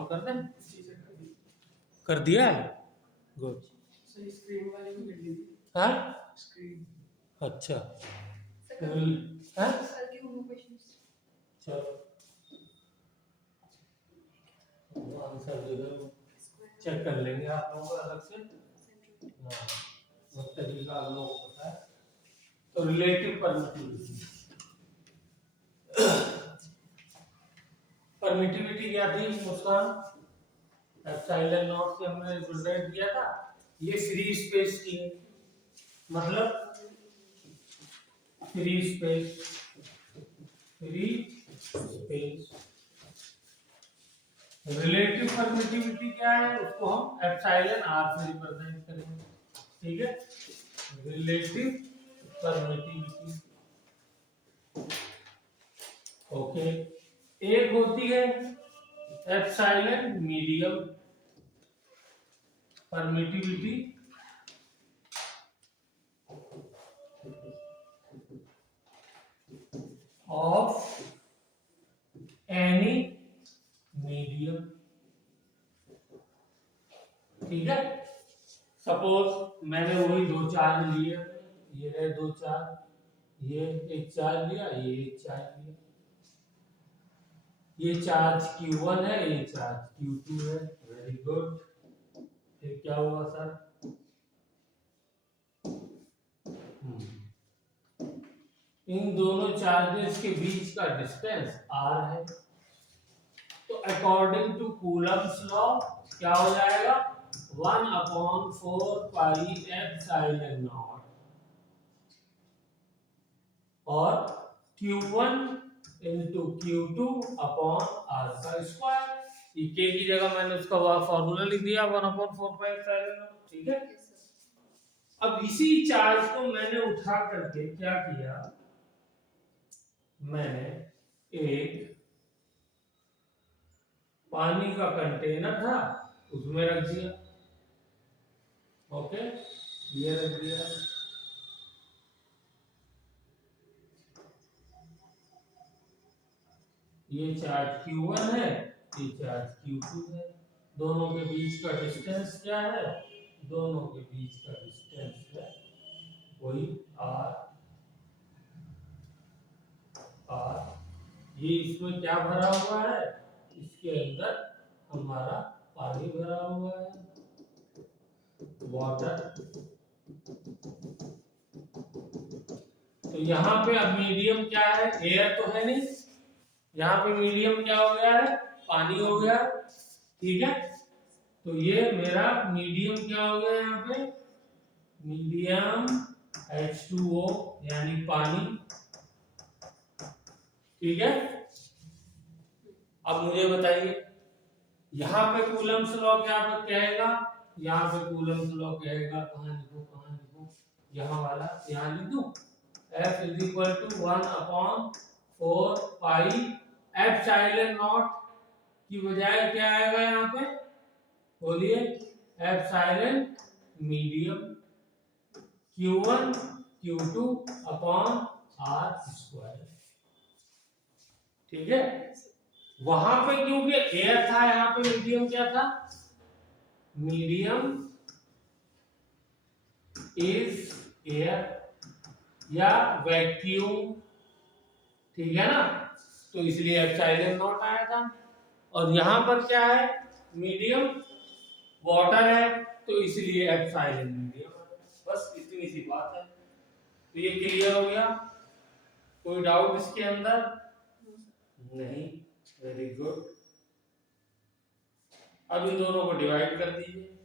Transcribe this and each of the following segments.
On कर दें? कर दिया है, गुड। स्क्रीन वाली भी कर दी थी। हाँ स्क्रीन अच्छा, हाँ? चलो आंसर जो है चेक कर लेंगे आप लोगों को अलग से। हाँ वो तरीका आप लोगों को पता है। तो रिलेटिव परमिटिविटी क्या थी उसका, एप्सिलॉन नॉट से हमने रिप्रेजेंट किया था। ये फ्री स्पेस की है, मतलब फ्री स्पेस रिलेटिव परमिटिविटी क्या है, उसको हम एप्सिलॉन आर से रिप्रेजेंट करेंगे, ठीक है। Relative permittivity okay. एक होती है epsilon medium permittivity of any medium, ठीक है। सपोज मैंने वही दो चार्ज लिए, ये रहे दो चार्ज, ये एक चार्ज लिया, ये एक चार्ज लिया, ये चार्ज Q1 है, ये चार्ज Q2 है, वेरी गुड। फिर क्या हुआ सर, इन दोनों चार्जेस के बीच का डिस्टेंस r है, तो अकॉर्डिंग टू कूलम्स लॉ क्या हो जाएगा, 1/4 पाई एप्सिलॉन नॉट और Q1 into Q2 upon r का स्क्वायर। ये k की जगह मैंने उसका फॉर्मूला लिख दिया 1/4 पाई एप्सिलॉन नॉट, ठीक है। अब इसी चार्ज को मैंने उठा करके क्या किया, मैंने एक पानी का कंटेनर था उसमें रख दिया, ओके, ये रख दिया, ये चार्ज Q1 है, ये चार्ज Q2 है, दोनों के बीच का डिस्टेंस क्या है, दोनों के बीच का डिस्टेंस है वही r। ये इसमें क्या भरा हुआ है, इसके अंदर हमारा पानी भरा हुआ है, वाटर। तो यहाँ पे अब मीडियम क्या है, एयर तो है नहीं, यहाँ पे मीडियम क्या हो गया है, पानी हो गया, ठीक है। तो ये मेरा मीडियम क्या हो गया, यहाँ पे मीडियम H2O यानी पानी, ठीक है। अब मुझे बताइए यहाँ पे कूलम्स लॉ क्या कहेगा, यहाँ पे कूलम्स लॉ कहेगा, कहाँ लिखूं, यहाँ वाला यहाँ लिख दूं, F is equal to 1/4 pi epsilon naught की बजाय क्या आएगा यहाँ पे, बोलिए, epsilon medium Q1 Q2 upon r square, ठीक है। वहां पे क्योंकि एयर था, यहाँ पे मीडियम क्या था, मीडियम इज एयर या वैक्यूम, ठीक है ना, तो इसलिए एप्सिलॉन नॉट आया था। और यहां पर क्या है, मीडियम वाटर है, तो इसलिए एप्सिलॉन मीडियम, बस इतनी सी बात है। तो ये क्लियर हो गया, कोई डाउट इसके अंदर नहीं, वेरी गुड। अब इन दोनों को डिवाइड कर दीजिए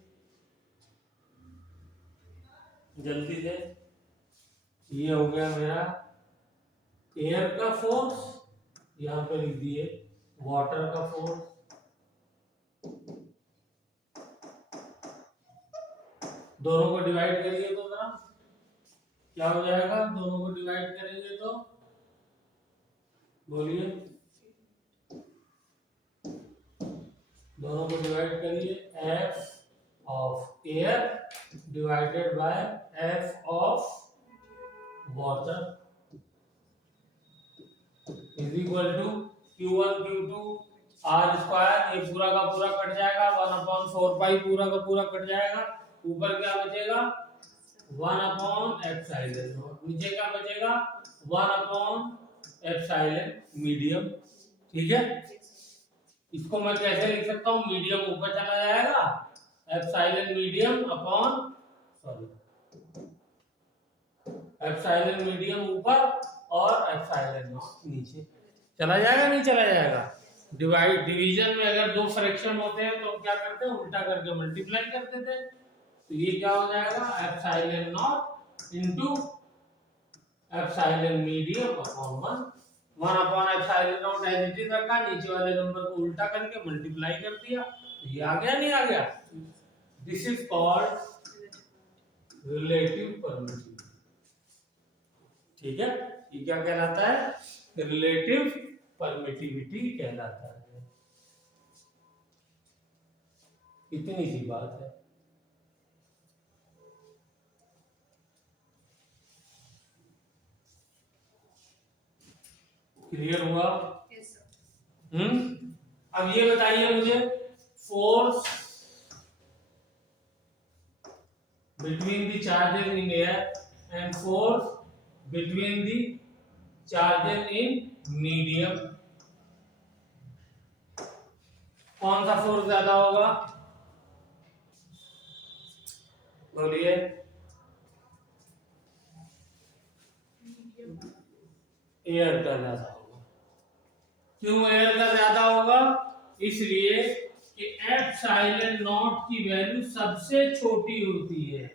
जल्दी से। ये हो गया मेरा एयर का फोर्स, यहां पे लिख दिए वाटर का फोर्स, दोनों को डिवाइड करिए तो जरा क्या हो जाएगा, दोनों को डिवाइड करेंगे तो बोलिए, दोनों को डिवाइड करिए, F of air divided by F of water is equal to Q1 Q2 R square, ये पूरा का पूरा कट जाएगा, 1/4 पाई पूरा का पूरा कट जाएगा, ऊपर क्या बचेगा 1/एप्सिलॉन नॉट, नीचे क्या बचेगा 1/एप्सिलॉन मीडियम। ठीक है, इसको मैं कैसे लिख सकता हूँ, मीडियम ऊपर चला जाएगा, epsilon medium upon sorry epsilon medium ऊपर और एप्सिलॉन नॉट नीचे चला जाएगा, नहीं चला जाएगा। डिवीजन में अगर दो फ्रैक्शन होते हैं तो हम क्या करते हैं, उल्टा करके मल्टीप्लाई कर देते हैं, तो ये क्या हो जाएगा epsilon naught into epsilon medium upon 1/एप्सिलॉन नॉट एज इट इज रखा, नीचे वाले नंबर को उल्टा करके मल्टीप्लाई कर दिया, तो ये आ गया, नहीं आ गया। This is called relative permittivity. ठीक है, ये क्या कहलाता है, रिलेटिव परमिटिविटी कहलाता है। इतनी सी बात है। क्लियर हुआ? अब ये बताइए मुझे, force between the charges in air and force between the charges in medium, कौन सा फोर्स ज्यादा होगा, बोलिए। एयर का ज्यादा होगा। क्यों एयर का ज्यादा होगा, इसलिए कि एप्सिलॉन नॉट की वैल्यू सबसे छोटी होती है,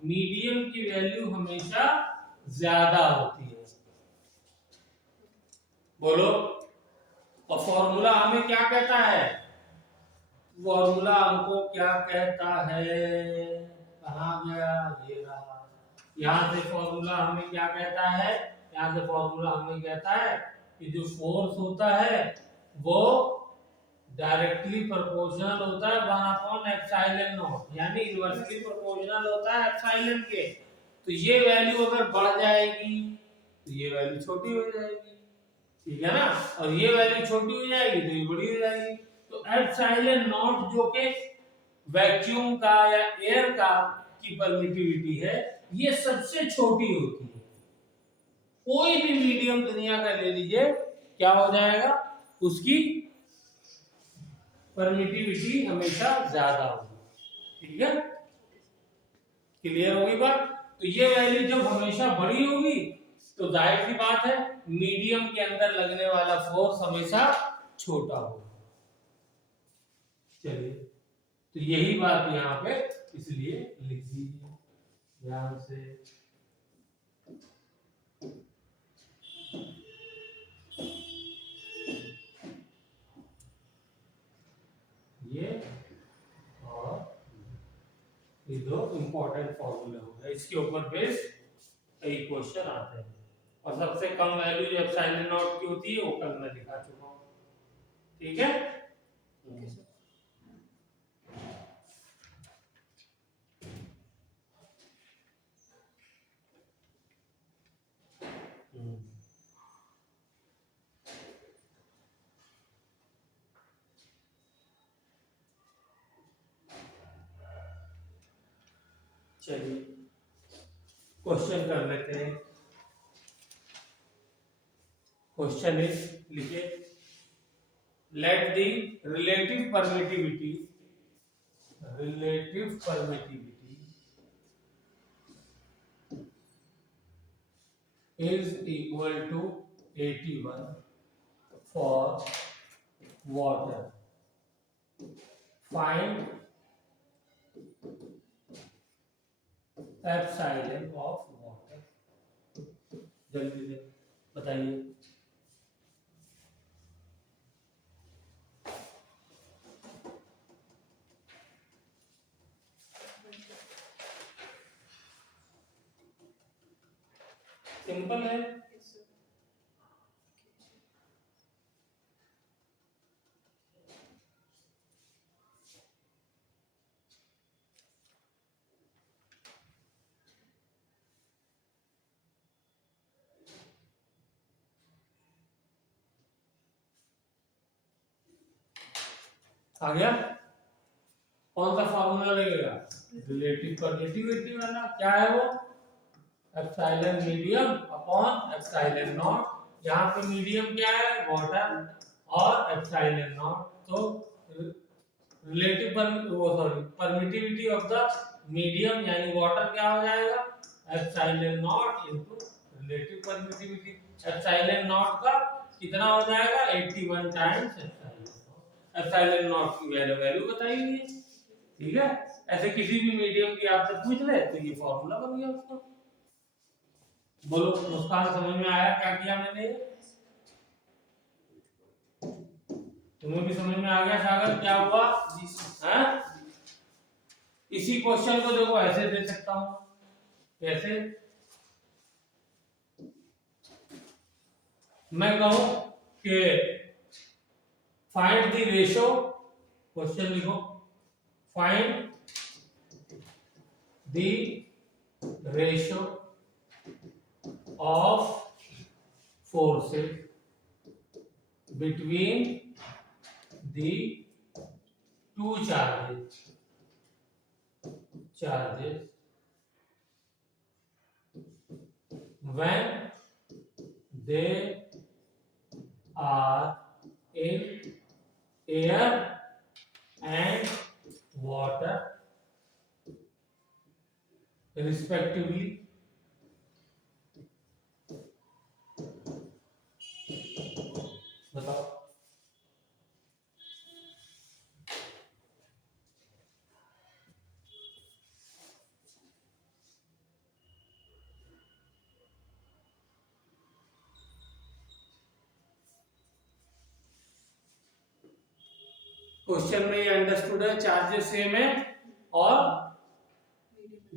मीडियम की वैल्यू हमेशा ज्यादा होती है। बोलो, और फॉर्मूला हमें क्या कहता है, फॉर्मूला हमको क्या कहता है, कहाँ गया, ये रहा। यहाँ से फॉर्मूला हमें क्या कहता है, यहाँ से फॉर्मूला हमें कहता है कि जो फोर्स होता है वो डायरेक्टली प्रोपोर्शनल होता है 1/एप्सिलॉन नॉट, यानी इनवर्सली प्रोपोर्शनल होता है एप्सिलॉन के। तो ये वैल्यू अगर बढ़ जाएगी तो ये वैल्यू छोटी हो जाएगी, ठीक है ना, और ये वैल्यू छोटी हो जाएगी तो ये बड़ी हो जाएगी। तो एप्सिलॉन नॉट जो कि वैक्यूम का या एयर का की परमिटिविटी है, ये सबसे छोटी होती है। कोई भी मीडियम दुनिया का ले लीजिए, क्या हो जाएगा, उसकी परमिटिविटी हमेशा ज्यादा होगी। ठीक है, क्लियर होगी बात। तो ये वैल्यू जब हमेशा बड़ी होगी तो जाहिर सी बात है मीडियम के अंदर लगने वाला फोर्स हमेशा छोटा होगा। चलिए, तो यही बात यहाँ पे इसलिए लिख दीजिए ध्यान से। ये और ये दो इंपॉर्टेंट फॉर्मूले हो गए, इसके ऊपर बेस कई क्वेश्चन आते हैं। और सबसे कम वैल्यू जो एप्सिलॉन नॉट की होती है वो कल मैं दिखा चुका हूँ। ठीक है, चलिए क्वेश्चन कर लेते हैं। क्वेश्चन इज, लिखिए, let the relative permittivity is equal to 81 for water. Find epsilon of water. जल्दी से बताइए। सिंपल है, आ गया? कौन सा फॉर्मूला लगेगा? रिलेटिव परमिटिविटी वाला। क्या है वो? Epsilon medium upon epsilon not. यहाँ पे मीडियम क्या है? वाटर और एप्सिलॉन नॉट। तो relative permittivity of the medium यानी वाटर क्या हो जाएगा? Epsilon naught into relative permittivity. Epsilon not का कितना हो जाएगा? 81 times epsilon not. Epsilon naught की वैल्यू बताई हुई है। ठीक है? ऐसे किसी भी मीडियम की आपसे पूछ ले तो ये फॉर्मूला बन गया उसका। बोलो मुस्कान, समझ में आया क्या किया मैंने? तुम्हें भी समझ में आ गया सागर क्या हुआ? हैं? इसी क्वेश्चन को देखो ऐसे दे सकता हूं। कैसे? मैं कहूं कि फाइंड द रेशो, क्वेश्चन लिखो, find the ratio of forces between the two charges when they are in air and water respectively. बताओ। क्वेश्चन में ये अंडरस्टूड है, चार्जेस सेम है और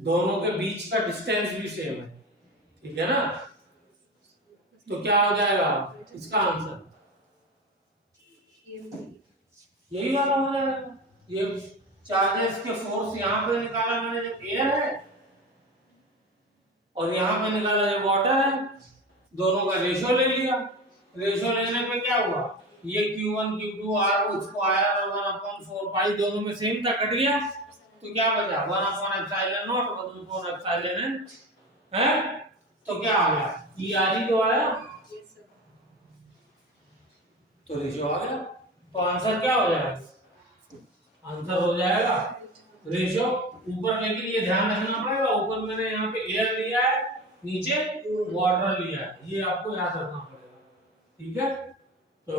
दोनों के बीच का डिस्टेंस भी सेम है। ठीक है ना? तो क्या हो जाएगा इसका आंसर? यही वाला हो जाएगा। ये चार्जेस के फोर्स यहाँ पे निकाला मैंने जब एयर है, और यहाँ पे निकाला जब वाटर है, दोनों का रेशो ले लिया। रेशो लेने पे क्या हुआ? ये Q1 Q2 R उसको आया 1/4 पाई, दोनों में सेम था, कट गया तो क्या बचा? 1/एप्सिलॉन नॉट 1/एप्सिलॉन है। तो क्या आ गया? ERE तो आया, तो रेशो आ गया। तो आंसर क्या हो जाएगा? आंसर हो जाएगा रेशो। ऊपर लेकिन ये ध्यान रखना पड़ेगा, ऊपर मैंने यहाँ पे एयर लिया है, नीचे वाटर लिया है, ये आपको याद रखना पड़ेगा। ठीक है? तो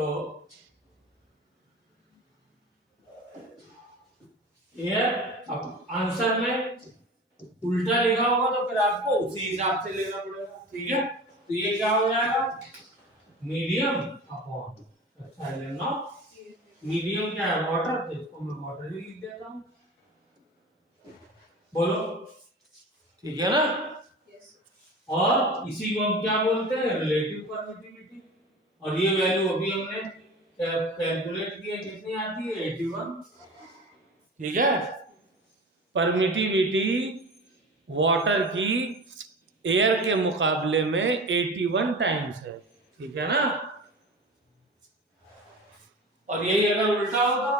एयर, अब आंसर में उल्टा लिखा होगा तो फिर आपको उसी हिसाब से लेना पड़ेगा। ठीक है? तो ये क्या हो जाएगा? Medium upon epsilon not. Medium क्या है? वाटर, तो इसको मैं वाटर ही लिख देता हूं। बोलो ठीक है ना? और इसी को हम क्या बोलते हैं? Relative permittivity. और ये वैल्यू अभी हमने कैलकुलेट की है, कितनी आती है? 81। ठीक है? परमिटिविटी वाटर की एयर के मुकाबले में 81 टाइम्स है। ठीक है ना? और यही अगर उल्टा होगा,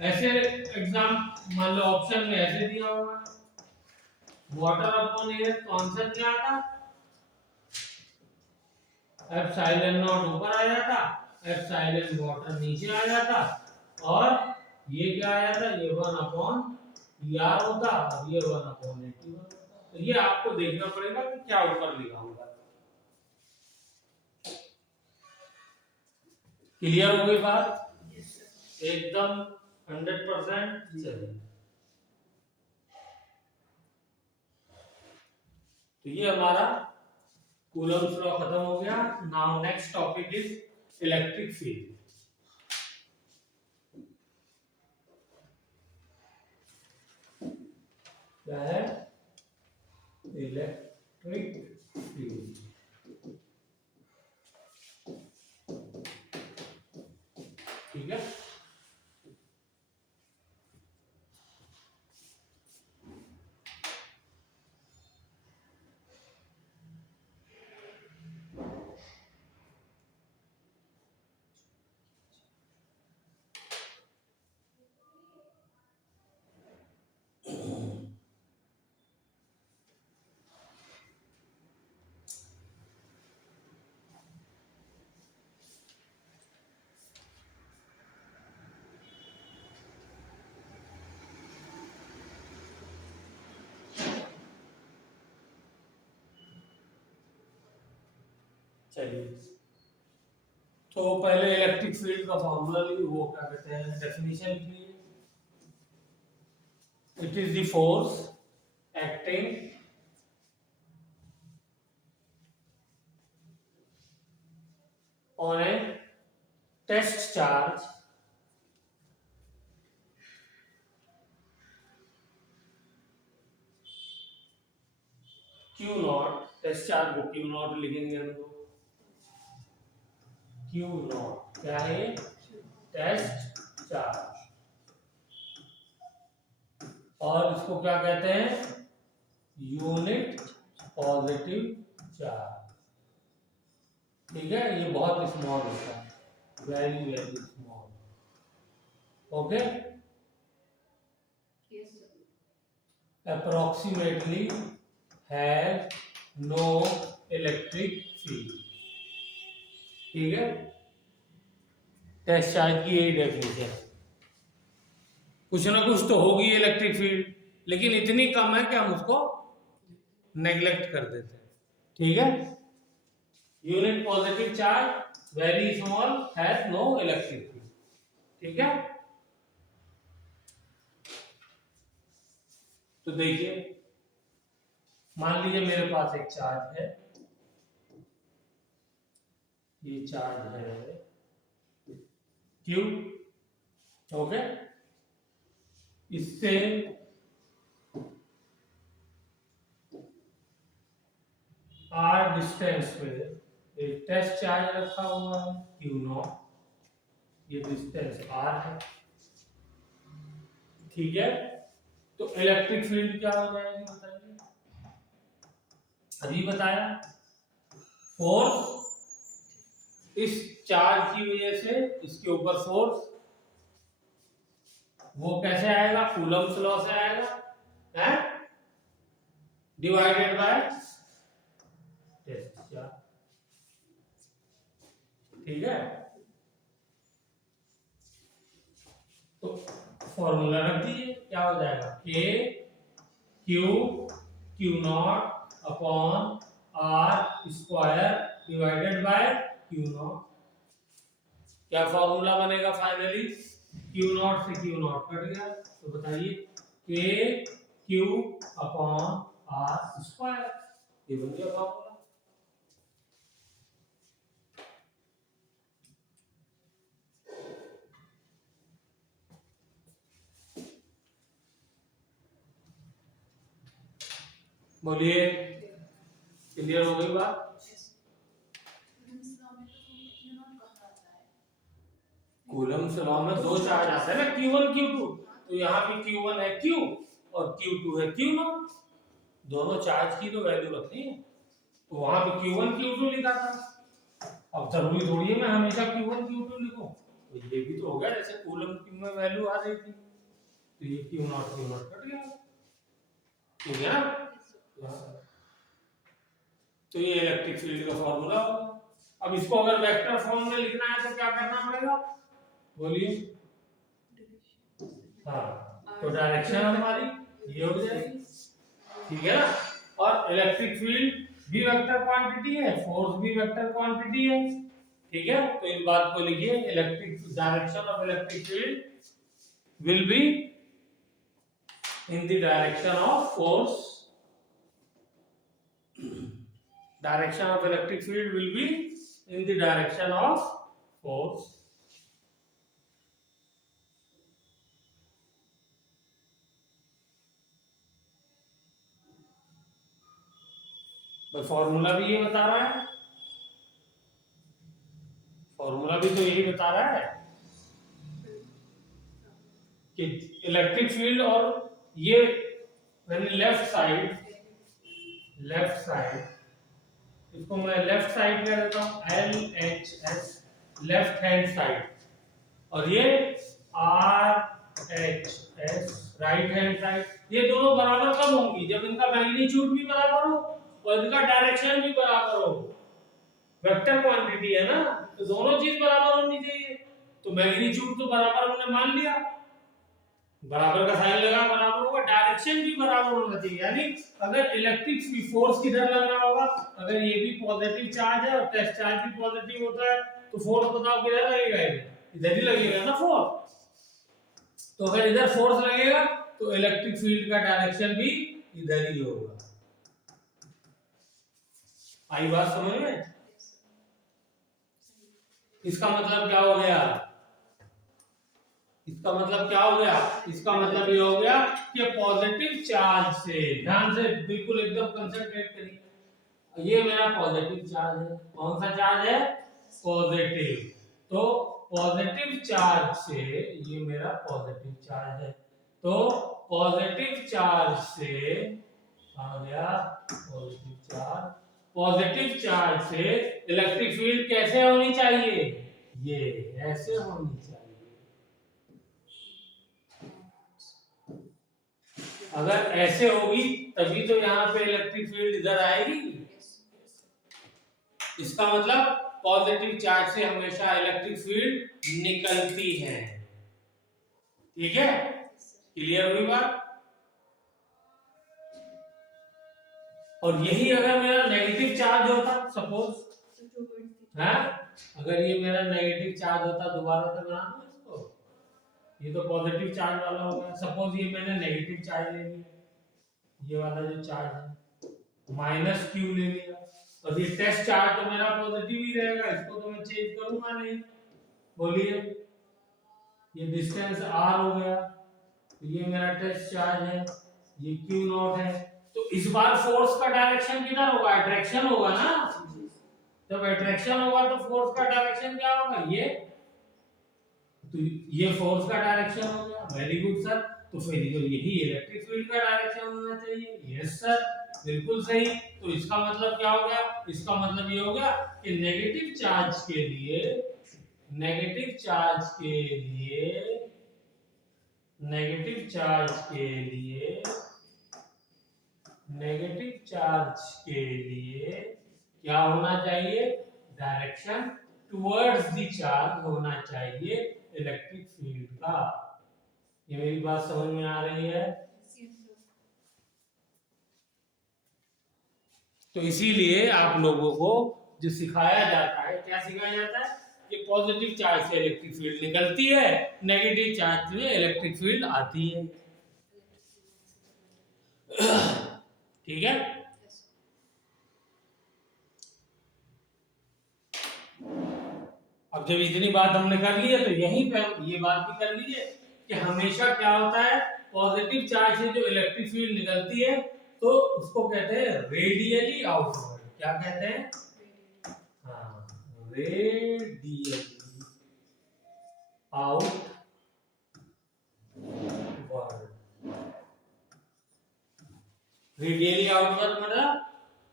ऐसे एग्जाम मान लो ऑप्शन में ऐसे दिया होगा वाटर अपॉन एयर, तो आंसर क्या आता? एप्सिलॉन नॉट ऊपर आ जाता, एप्सिलॉन वाटर नीचे आ जाता, और ये क्या आ जाता? ये 1/ER होता और ये 1/81 होता। तो ये आपको देखना पड़ेगा कि क्या ऊपर लिखा होगा। क्लियर हो गई बात? एकदम 100%। चलिए, तो ये हमारा कूलम्स लॉ खत्म हो गया। Now next topic is electric field. क्या है? Electric field. ठीक है? चलिए, तो पहले इलेक्ट्रिक फील्ड का फॉर्मूला लिखिए, वो क्या कहते हैं, डेफिनेशन लिखिए। It is the force acting on a test charge Q naught, test charge को Q नॉट लिखेंगे हम लोग। Q नॉट क्या है, टेस्ट चार्ज, और इसको क्या कहते हैं, यूनिट पॉजिटिव चार्ज। ठीक है, ये बहुत स्मॉल होता है, very very small. Okay, approximately has no electric field. ठीक है, टेस्ट चार्ज की यही डेफिनेशन है। कुछ ना कुछ तो होगी इलेक्ट्रिक फील्ड, लेकिन इतनी कम है कि हम उसको नेग्लेक्ट कर देते हैं। ठीक है, unit positive charge very small has no electric field. ठीक है, तो देखिए, मान लीजिए मेरे पास एक चार्ज है, ये चार्ज है Q। ओके, इससे R डिस्टेंस पे एक टेस्ट चार्ज रखा हुआ है Q नॉट, ये डिस्टेंस R है। ठीक है, तो इलेक्ट्रिक फील्ड क्या हो जाएगी बताइए, अभी बताया, फोर्स इस चार्ज की वजह से इसके ऊपर फोर्स, वो कैसे आएगा, कूलम्ब्स लॉ से आएगा, है डिवाइडेड बाय टेस्ट चार्ज। ठीक है, तो फॉर्मूला रख दीजिए, क्या हो जाएगा, K Q not upon R square divided by Q not. क्या फॉर्मूला बनेगा फाइनली, Q नॉट से Q नॉट कट गया, तो बताइए K Q upon R square, ये बन गया फॉर्मूला। बोलिए, क्लियर हो गई बात। कूलम्ब्स लॉ में दो चार्ज आते हैं ना, Q1 Q2, तो यहाँ भी Q1 है Q और Q2 है Q नॉट, दोनों चार्ज की तो वैल्यू रखनी है, तो वहां पे Q1 Q2 लिखा था। अब जरूरी थोड़ी है मैं हमेशा Q1 Q2 लिखूं, तो ये भी तो हो गया, जैसे कूलम्ब की में वैल्यू आ रही थी, तो ये Q नॉट कट गया। ठीक है ना, तो ये इलेक्ट्रिक फील्ड का फॉर्मूला होगा। अब इसको अगर वेक्टर फॉर्म में लिखना है तो क्या करना पड़ेगा, बोलिए। हाँ, तो डायरेक्शन हमारी ये हो जाएगी। ठीक है ना, और इलेक्ट्रिक फील्ड भी वेक्टर क्वांटिटी है, फोर्स भी वेक्टर क्वांटिटी है। ठीक है, तो इस बात को लिखिए, electric direction of electric field will be in the direction of force, direction of electric field will be in the direction of force। Formula भी ये बता रहा है, फॉर्मूला भी तो यही बता रहा है कि इलेक्ट्रिक फील्ड, और ये लेफ्ट साइड, इसको मैं लेफ्ट साइड कह देता हूं, LHS, लेफ्ट हैंड साइड, और ये RHS, राइट हैंड साइड। ये दोनों बराबर कब होंगी, जब इनका मैग्नीट्यूड भी बराबर हो और इनका डायरेक्शन भी बराबर हो। वेक्टर क्वांटिटी है ना, तो दोनों चीज बराबर होनी चाहिए। तो मैग्नीट्यूड तो बराबर हमने मान लिया, बराबर का साइन लगा, बराबर होगा, डायरेक्शन डायरेक्शन भी बराबर होना चाहिए। यानी अगर इलेक्ट्रिक फोर्स किधर लग रहा होगा, अगर ये भी पॉजिटिव चार्ज है और टेस्ट चार्ज भी पॉजिटिव होता है तो फोर्स बताओ किधर लगेगा, इधर ही लगेगा ना फोर्स। तो अगर इधर फोर्स लगेगा तो इलेक्ट्रिक फील्ड का डायरेक्शन भी इधर ही होगा। आई बात समझ में? इसका मतलब क्या हो गया, इसका मतलब क्या हो गया, इसका मतलब ये हो गया कि पॉजिटिव चार्ज से, ध्यान से बिल्कुल एकदम कंसंट्रेट करिए, ये मेरा पॉजिटिव चार्ज है। कौन सा चार्ज है? पॉजिटिव। तो पॉजिटिव चार्ज से, ये मेरा पॉजिटिव चार्ज है, तो पॉजिटिव चार्ज से आ गया पॉजिटिव चार्ज, पॉजिटिव चार्ज से इलेक्ट्रिक फील्ड कैसे होनी चाहिए, ये ऐसे होनी चाहिए। अगर ऐसे होगी तभी तो यहाँ पे इलेक्ट्रिक फील्ड इधर आएगी। इसका मतलब पॉजिटिव चार्ज से हमेशा इलेक्ट्रिक फील्ड निकलती है। ठीक है, क्लियर हुई बात? और यही अगर मेरा नेगेटिव चार्ज होता, सपोज है, अगर ये मेरा नेगेटिव चार्ज होता, दोबारा से बना दो इसको, ये तो पॉजिटिव चार्ज वाला हो गया। सपोज ये मैंने नेगेटिव चार्ज ले लिया, ये वाला जो चार्ज है माइनस क्यू ले लिया, और ये टेस्ट चार्ज तो मेरा पॉजिटिव ही रहेगा, इसको तो मैं चेंज करूंगा नहीं। बोलिए, ये डिस्टेंस r हो गया, तो ये मेरा टेस्ट चार्ज है, ये q नॉट है। तो इस बार फोर्स का डायरेक्शन किधर होगा? अट्रैक्शन होगा ना। जब अट्रैक्शन होगा तो फोर्स का डायरेक्शन क्या होगा? ये, तो ये फोर्स का डायरेक्शन हो गया। वेरी गुड सर, तो फिर जो यही इलेक्ट्रिक फील्ड का डायरेक्शन होना चाहिए। यस सर, बिल्कुल सही। तो इसका मतलब क्या हो गया? इसका मतलब ये हो गया कि नेगेटिव चार्ज के लिए, नेगेटिव चार्ज के लिए, नेगेटिव चार्ज के लिए, नेगेटिव चार्ज के लिए क्या होना चाहिए? डायरेक्शन टुवर्ड्स द चार्ज होना चाहिए इलेक्ट्रिक फील्ड का। ये मेरी बात समझ में आ रही है? तो इसीलिए आप लोगों को जो सिखाया जाता है, क्या सिखाया जाता है कि पॉजिटिव चार्ज से इलेक्ट्रिक फील्ड निकलती है, नेगेटिव चार्ज में इलेक्ट्रिक फील्ड आती है। ठीक है, अब जब इतनी बात हमने कर ली है तो यहीं पे ये बात भी कर लीजिए कि हमेशा क्या होता है, पॉजिटिव चार्ज से जो इलेक्ट्रिक फील्ड निकलती है तो उसको कहते हैं रेडियली आउटवर्ड। क्या कहते हैं? हाँ, रेडियली आउटवर्ड। रेडियली आउटवर्ड मतलब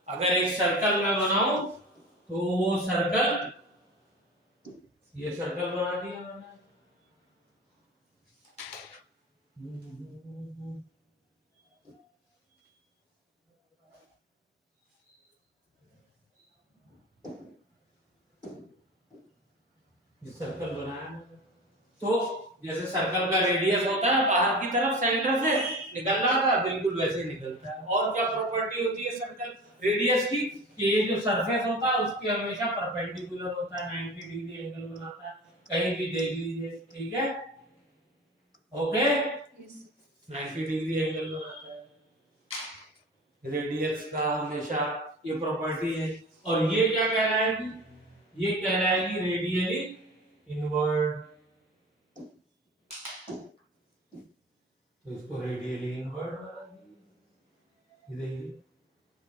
अगर एक सर्कल मैं बनाऊं तो वो सर्कल, ये सर्कल बना दिया मैंने, ये सर्कल बनाया मैंने। तो जैसे सर्कल का रेडियस होता है बाहर की तरफ सेंटर से निकल रहा था, बिल्कुल वैसे ही निकलता है। और क्या प्रॉपर्टी होती है सर्कल रेडियस की, कि ये जो सरफेस होता है उसकी हमेशा परपेंडिकुलर होता है, 90 डिग्री एंगल बनाता है। कहीं भी देख लीजिए, ठीक है, ओके, 90 डिग्री एंगल बनाता है रेडियस का, हमेशा ये प्रॉपर्टी है। और ये क्या कहलाएगी? ये कहलाएगी रेडियली इनवर्ड। तो इसको रेडियली इनवर्ड बना दीजिए।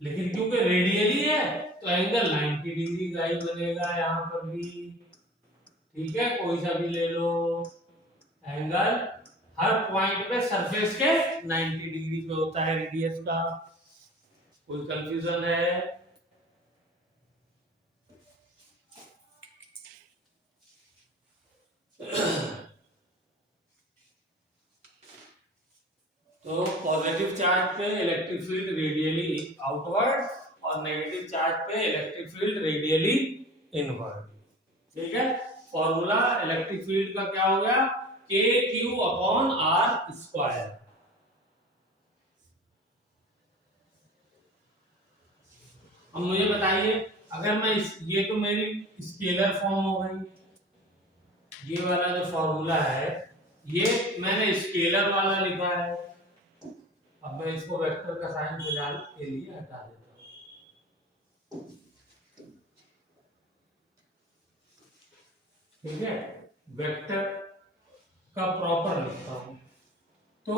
लेकिन क्योंकि रेडियली है तो एंगल 90 डिग्री का ही बनेगा यहाँ पर भी। ठीक है, कोई सा भी ले लो एंगल, हर पॉइंट पे सरफेस के 90 डिग्री पे होता है रेडियस का। कोई कंफ्यूजन है? तो पॉजिटिव चार्ज पे इलेक्ट्रिक फील्ड रेडियली आउटवर्ड और नेगेटिव चार्ज पे इलेक्ट्रिक फील्ड रेडियली इनवर्ड। ठीक है, फॉर्मूला इलेक्ट्रिक फील्ड का क्या हो गया? KQ/R²। अब मुझे बताइए, अगर मैं ये तो मेरी स्केलर फॉर्म हो गई, ये वाला जो फॉर्मूला है ये मैंने स्केलर वाला लिखा है। अब मैं इसको वेक्टर का साइन फिलहाल के लिए हटा देता हूँ, ठीक है। वेक्टर का प्रॉपर लिखता हूँ, तो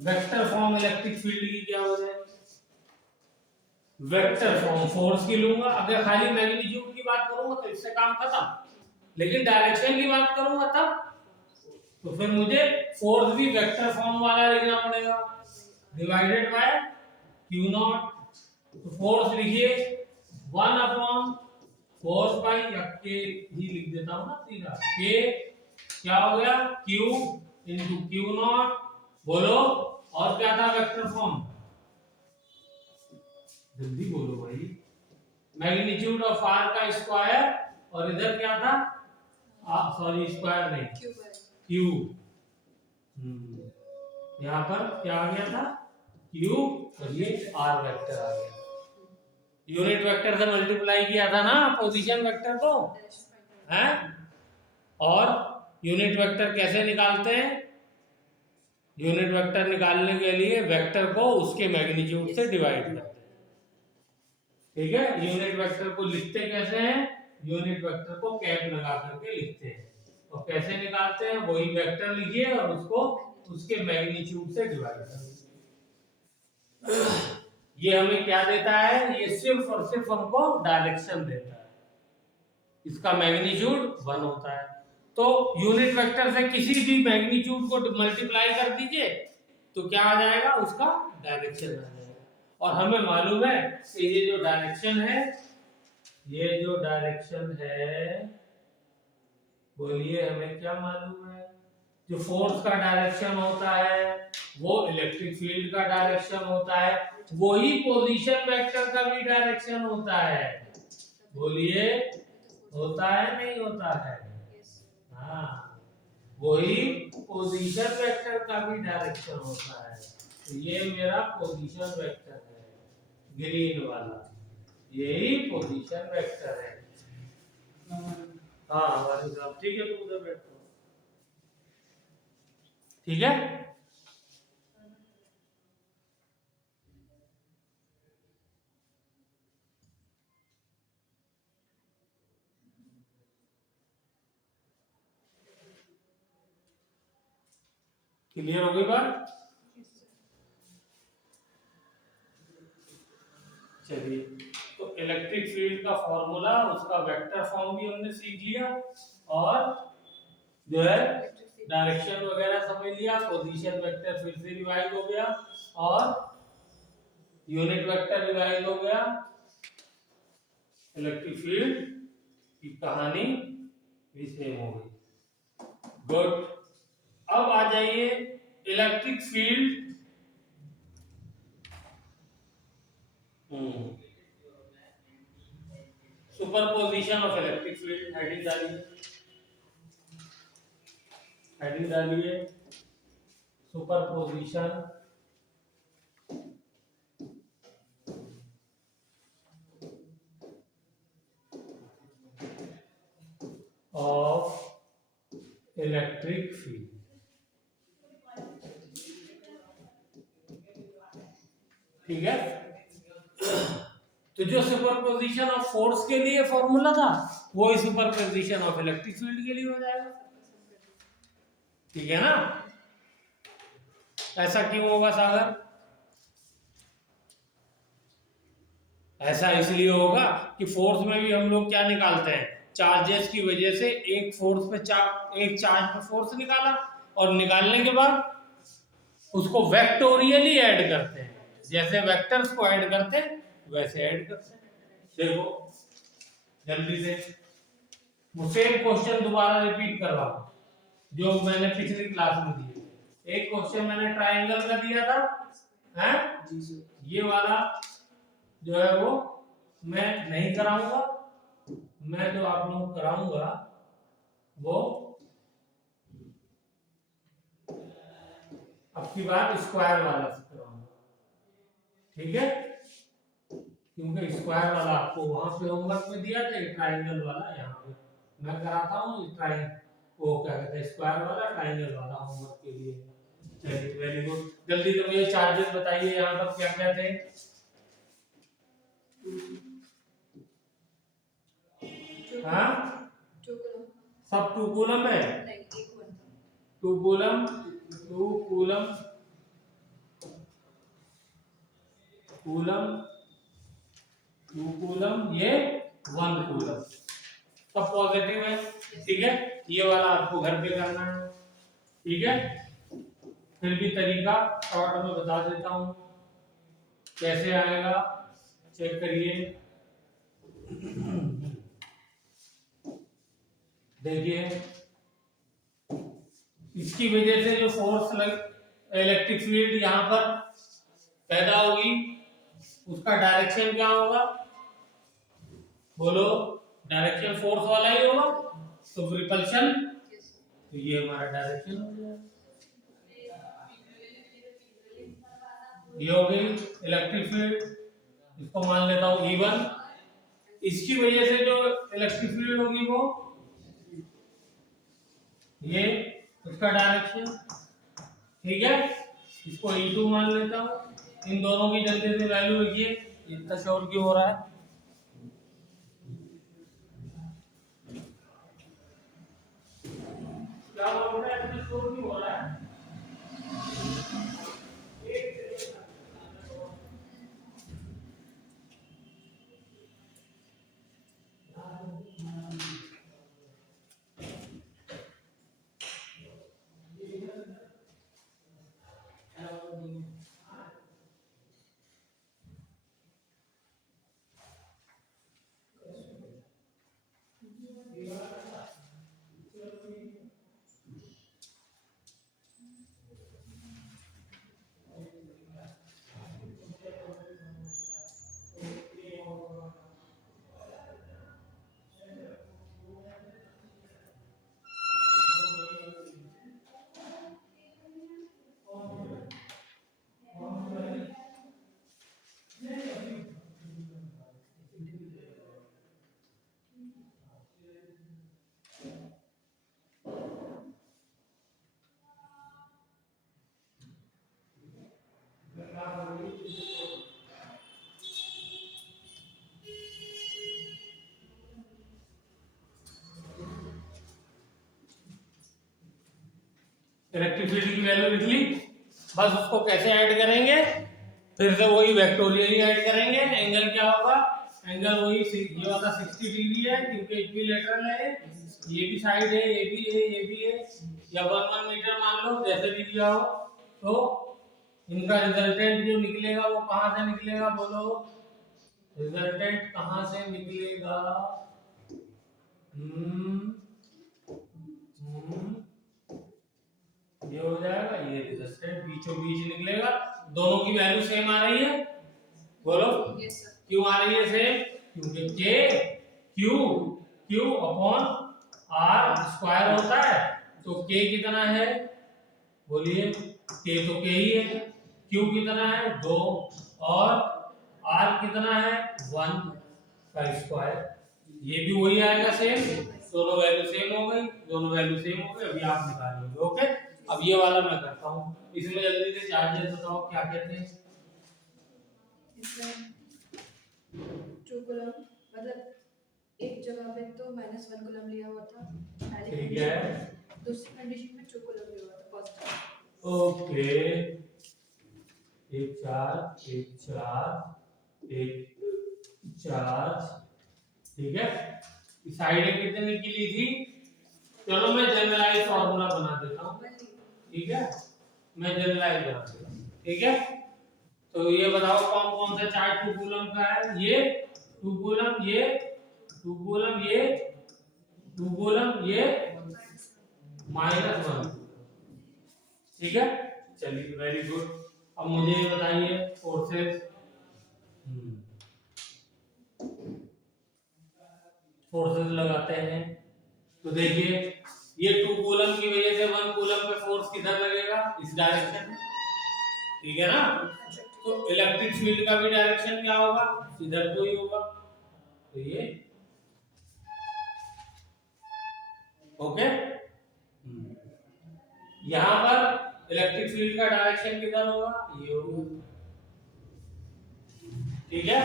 वेक्टर फॉर्म इलेक्ट्रिक फील्ड की क्या हो जाएगी, वेक्टर फॉर्म फोर्स की लूंगा। अगर खाली मैग्नीट्यूड की बात करूंगा तो इससे काम खत्म, लेकिन डायरेक्शन की बात करूंगा तब तो फिर मुझे फोर्स भी वेक्टर फॉर्म वाला लिखना पड़ेगा, डिवाइडेड बाय क्यू नॉट। तो फोर्स लिखिए 1/4 पाई, या के ही लिख देता हूं ना सीधा, के क्या हो गया q इंटू क्यू नॉट। बोलो और क्या था वेक्टर फॉर्म, जल्दी बोलो भाई, मैग्नीट्यूड ऑफ r का स्क्वायर, और इधर क्या था, सॉरी स्क्वायर नहीं क्यू, यहाँ पर क्या आ गया था क्यू, और ये r वेक्टर आ गया। यूनिट वेक्टर से मल्टीप्लाई किया था ना पोजीशन वेक्टर को, हैं? और यूनिट वेक्टर कैसे निकालते हैं, यूनिट वेक्टर निकालने के लिए वेक्टर को उसके मैग्नीट्यूड से डिवाइड करते हैं, ठीक है। यूनिट वेक्टर को लिखते कैसे हैं, यूनिट वेक्टर को कैप लगा करके लिखते हैं, और कैसे निकालते हैं, वही वेक्टर लिखिए और उसको उसके मैग्नीट्यूड से डिवाइड करिए। ये हमें क्या देता है, ये सिर्फ और सिर्फ हमको डायरेक्शन देता है, इसका मैग्नीट्यूड 1 होता है। तो यूनिट वेक्टर से किसी भी मैग्नीट्यूड को मल्टीप्लाई कर दीजिए तो क्या आ जाएगा, उसका डायरेक्शन आ जाएगा। और हमें मालूम है कि ये जो डायरेक्शन है, ये जो डायरेक्शन है, बोलिए हमें क्या मालूम है, जो फोर्स का डायरेक्शन होता है वो इलेक्ट्रिक फील्ड का डायरेक्शन होता है, वही पोजीशन वेक्टर का भी डायरेक्शन होता है। बोलिए होता है नहीं होता है, हाँ, वही पोजीशन वेक्टर का भी डायरेक्शन होता है। तो ये मेरा पोजीशन वेक्टर है, ग्रीन वाला, यही पोजीशन वेक्टर है। हाँ हमारे साहब, ठीक है, तुम उधर बैठो, ठीक है। क्लियर हो गई बात, चलिए। तो इलेक्ट्रिक फील्ड का फॉर्मूला, उसका वेक्टर फॉर्म भी हमने सीख लिया, और जो है डायरेक्शन वगैरह समझ लिया, पोजीशन वेक्टर फिर से रिवाइज हो गया, और यूनिट वेक्टर रिवाइज हो गया, इलेक्ट्रिक फील्ड की कहानी भी सेम हो गई। गुड। अब आ जाइए electric field, superposition of electric field, heading डालिए, हेडिंग डालिए सुपरपोजिशन ऑफ इलेक्ट्रिक फील्ड, ठीक है। तो जो सुपरपोजिशन ऑफ फोर्स के लिए फॉर्मूला था वो ही सुपरपोजिशन ऑफ इलेक्ट्रिक फील्ड के लिए हो जाएगा, ठीक है ना। ऐसा क्यों होगा सागर, ऐसा इसलिए होगा कि फोर्स में भी हम लोग क्या निकालते हैं, चार्जेस की वजह से एक फोर्स पे एक चार्ज पे फोर्स निकाला, और निकालने के बाद उसको वेक्टोरियली ऐड करते हैं, जैसे वेक्टर्स को ऐड करते हैं वैसे ऐड करते हैं। देखो जल्दी से वो सेम क्वेश्चन दोबारा रिपीट कर रहा हूं जो मैंने पिछली क्लास में दिए। एक क्वेश्चन मैंने ट्रायंगल का दिया था, हैं? जी सर। ये वाला जो है वो मैं नहीं कराऊंगा, मैं जो आप लोग कराऊंगा वो अब की बात स्क्वायर वाला से कराऊंगा, ठीक है। क्योंकि स्क्वायर वाला आपको वहां पे होमवर्क में दिया था, ट्रायंगल वाला यहाँ पे मैं कराता हूँ। ट्रायंगल वो क्या कहते हैं, स्क्वायर वाला ट्रायंगल वाला होमवर्क के लिए। चलिए वेरी गुड। जल्दी से मुझे चार्जेस बताइए यहाँ पर क्या क्या थे। हाँ सब 2 कूलम है। 2 कूलम 2 कूलम कूलम 2 कूलम ये 1 कूलम सब पॉजिटिव है। ठीक है, ये वाला आपको घर पे करना है। ठीक है, फिर भी तरीका शॉर्ट में बता देता हूँ कैसे आएगा, चेक करिए। देखिए इसकी वजह से जो फोर्स इलेक्ट्रिक फील्ड यहाँ पर पैदा होगी उसका डायरेक्शन क्या होगा, बोलो। डायरेक्शन फोर्स वाला ही होगा, तो रिपल्शन, तो ये हमारा डायरेक्शन हो गया। ये हो गई इलेक्ट्रिक फील्ड, इसको मान लेता हूँ E1। इसकी वजह से जो इलेक्ट्रिक फील्ड होगी वो ये उसका डायरेक्शन। ठीक है, इसको E2 मान लेता हूँ। इन दोनों की जल्दी से वैल्यू लिखिए। इतना श्योर क्यों हो रहा है? क्या हो रहा है, इतना श्योर क्यों हो रहा है? इलेक्ट्रिक फील्ड की वैल्यू लिख ली, बस उसको कैसे ऐड करेंगे, फिर से वही वेक्टोरियली ऐड करेंगे। एंगल क्या होगा, एंगल वही ये वाला 60 डिग्री है क्योंकि इक्विलैटरल है। ये भी साइड है, ये भी है, ये भी है, या 1 मीटर मान लो, जैसे भी दिया हो। तो इनका रिजल्टेंट जो निकलेगा वो कहां से निकलेगा, बोलो। रिजल्टेंट कहां से निकलेगा? ये हो जाएगा, ये रिजल्टेंट बीचों बीच निकलेगा। दोनों की वैल्यू सेम आ रही है, बोलो। क्यों आ रही है सेम? क्योंकि के क्यू अपॉन आर स्क्वायर होता है। तो के कितना है, बोलिए। के तो के ही है। क्यू कितना है, 2, और आर कितना है, 1 का स्क्वायर। ये भी वही आएगा सेम। दोनों वैल्यू सेम हो गई, दोनों वैल्यू सेम हो गई। अभी आप निकालिए, ओके। अब ये वाला मैं करता हूँ। इसमें जल्दी से चार्जेस बताओ क्या कहते हैं। मतलब एक जगह पे तो -1 कूलम लिया हुआ था, ठीक है, दूसरी कंडीशन में 2 कूलम लिया हुआ था पॉजिटिव। ओके। एक चार्ज, ठीक है। साइड कितने की ली थी? चलो मैं जनरलाइज फार्मूला बना देता हूँ, ठीक है। मैं जनरलाइज बना देता हूँ, ठीक है। तो ये बताओ कौन कौन सा चार्ज 2 कूलम का है। ये 2 कूलम, ये 2 कूलम, ये 2 कूलम, ये -1, ठीक है। चलिए वेरी गुड। अब मुझे ये बताइए फोर्सेस। फोर्सेस लगाते हैं। तो देखिए ये 2 कूलम की वजह से 1 कूलम पे फोर्स किधर लगेगा, इस डायरेक्शन में, ठीक है ना। तो इलेक्ट्रिक फील्ड का भी डायरेक्शन क्या होगा, इधर को ही होगा। तो ये ओके। यहां पर इलेक्ट्रिक फील्ड का डायरेक्शन किधर होगा, ये होगा। ठीक है,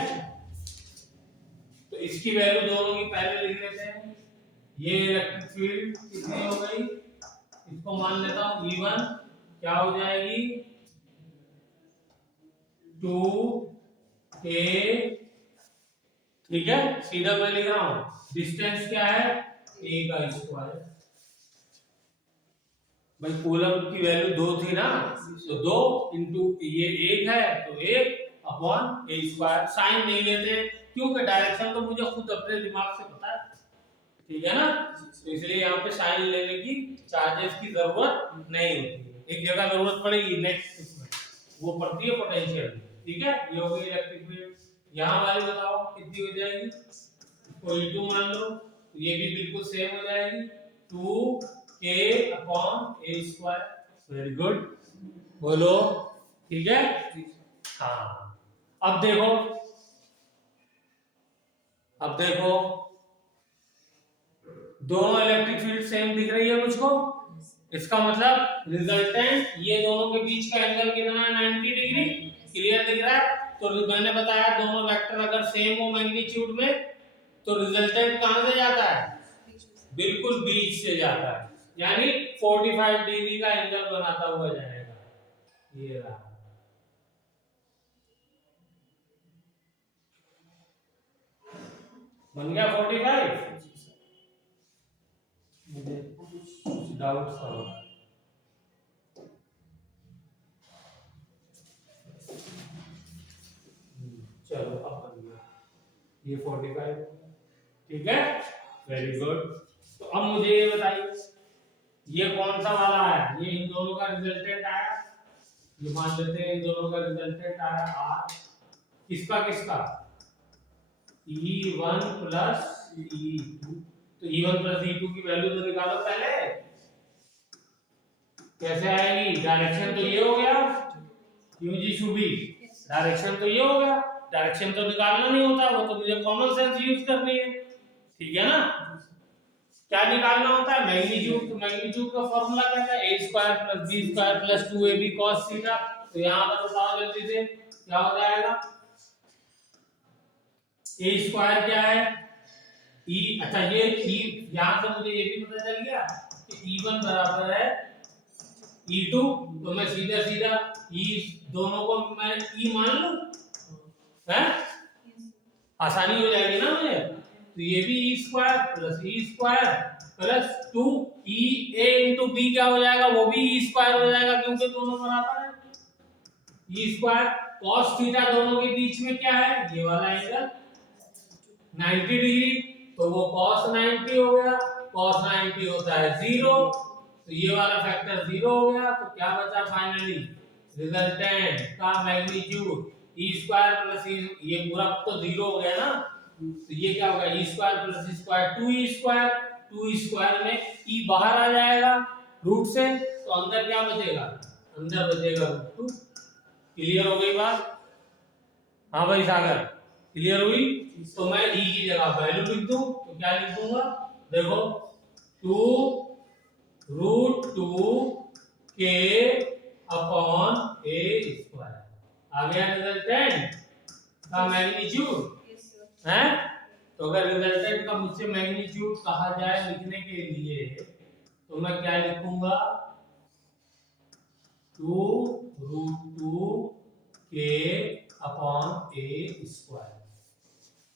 तो इसकी वैल्यू दोनों की पहले लिख लेते हैं। ये इलेक्ट्रिक फील्ड कितनी हो गई, इसको मान लेता हूं E1 क्या हो जाएगी 2k। ठीक है, सीधा मैं लिख रहा हूं, डिस्टेंस क्या है a का स्क्वायर। भाई कूलम की वैल्यू 2 थी ना, तो 2 इंटू ये 1 है तो 1 अपॉन a स्क्वायर। साइन नहीं लेते क्योंकि डायरेक्शन तो मुझे खुद अपने दिमाग से पता है, ठीक है ना, तो इसलिए यहाँ पे साइन लेने की चार्जेस की जरूरत नहीं होती है। एक जगह जरूरत पड़ेगी नेक्स्ट उसमें वो पड़ती है पोटेंशियल। ठीक है, ये हो गई इलेक्ट्रिक फील्ड। यहाँ वाली बताओ कितनी हो जाएगी, इसको E2 मान लो, तो ये भी बिल्कुल सेम हो जाएगी 2k upon a square. Very good, बोलो ठीक है। हाँ, अब देखो, अब देखो दोनों इलेक्ट्रिक फील्ड सेम दिख रही है मुझको, इसका मतलब रिजल्टेंट ये दोनों के बीच का एंगल कितना है 90 डिग्री। क्लियर दिख रहा है। तो मैंने बताया दोनों वेक्टर अगर सेम हो मैग्नीट्यूड में तो रिजल्टेंट कहां से जाता है, बिल्कुल बीच से जाता है, यानी 45 डिग्री का एंगल बनाता हुआ जाएगा। ये रहा, बन गया 45। मुझे कुछ डाउट था, चलो अब बन गया ये 45। ठीक है, वेरी गुड। तो अब मुझे ये बताइए ये कौन सा वाला है, ये इन दोनों का रिजल्टेंट आया, ये मान लेते हैं इन दोनों का रिजल्टेंट आया R, किसका किसका E1 प्लस E2। तो E1 प्लस E2 की वैल्यू तो निकालो पहले, कैसे आएगी, डायरेक्शन तो ये हो गया, क्यों जी शुभी, डायरेक्शन तो ये हो गया, डायरेक्शन तो निकालना नहीं होता, वो तो मुझे कॉमन सेंस यूज करनी है। ठीक है ना, क्या निकालना होता है मैग्नीट्यूड। तो मैग्नीट्यूड का फॉर्मूला क्या था, a square plus b square plus 2ab cos theta. तो यहां पर बताओ जल्दी से क्या हो जाएगा, a स्क्वायर क्या है e, अच्छा ये e, यहां से मुझे ये भी पता चल गया कि e1 बराबर है e2। तो मैं सीधा सीधा e दोनों को मैं e मान लूं, हैं आसानी हो जाएगी ना मुझे। तो ये भी e square plus e square plus 2e a into b क्या हो जाएगा, वो भी e स्क्वायर हो जाएगा क्योंकि दोनों बराबर है। e स्क्वायर cos थीटा दोनों के बीच में क्या है, ये वाला एंगल 90 डिग्री, तो वो cos 90 हो गया, cos 90 होता है 0, तो ये वाला फैक्टर 0 हो गया। तो क्या बचा फाइनली, रिजल्टेंट का मैग्नीट्यूड e स्क्वायर प्लस ये पूरा तो 0 हो गया ना, तो ये क्या होगा e square plus e square 2e square, 2e square में e बाहर आ जाएगा रूट से, तो अंदर क्या बचेगा, अंदर बचेगा रूट 2। क्लियर हो गई बात, हाँ भाई सागर क्लियर हुई। तो मैं e की जगह वैल्यू लिख दूं तो क्या लिख दूंगा, देखो 2 root 2k upon a square आ गया रिजल्टेंट का मैग्नीट्यूड है। तो अगर रिजल्टेंट का मुझसे मैग्नीट्यूड कहा जाए लिखने के लिए तो मैं क्या लिखूंगा, 2 root 2k upon a square.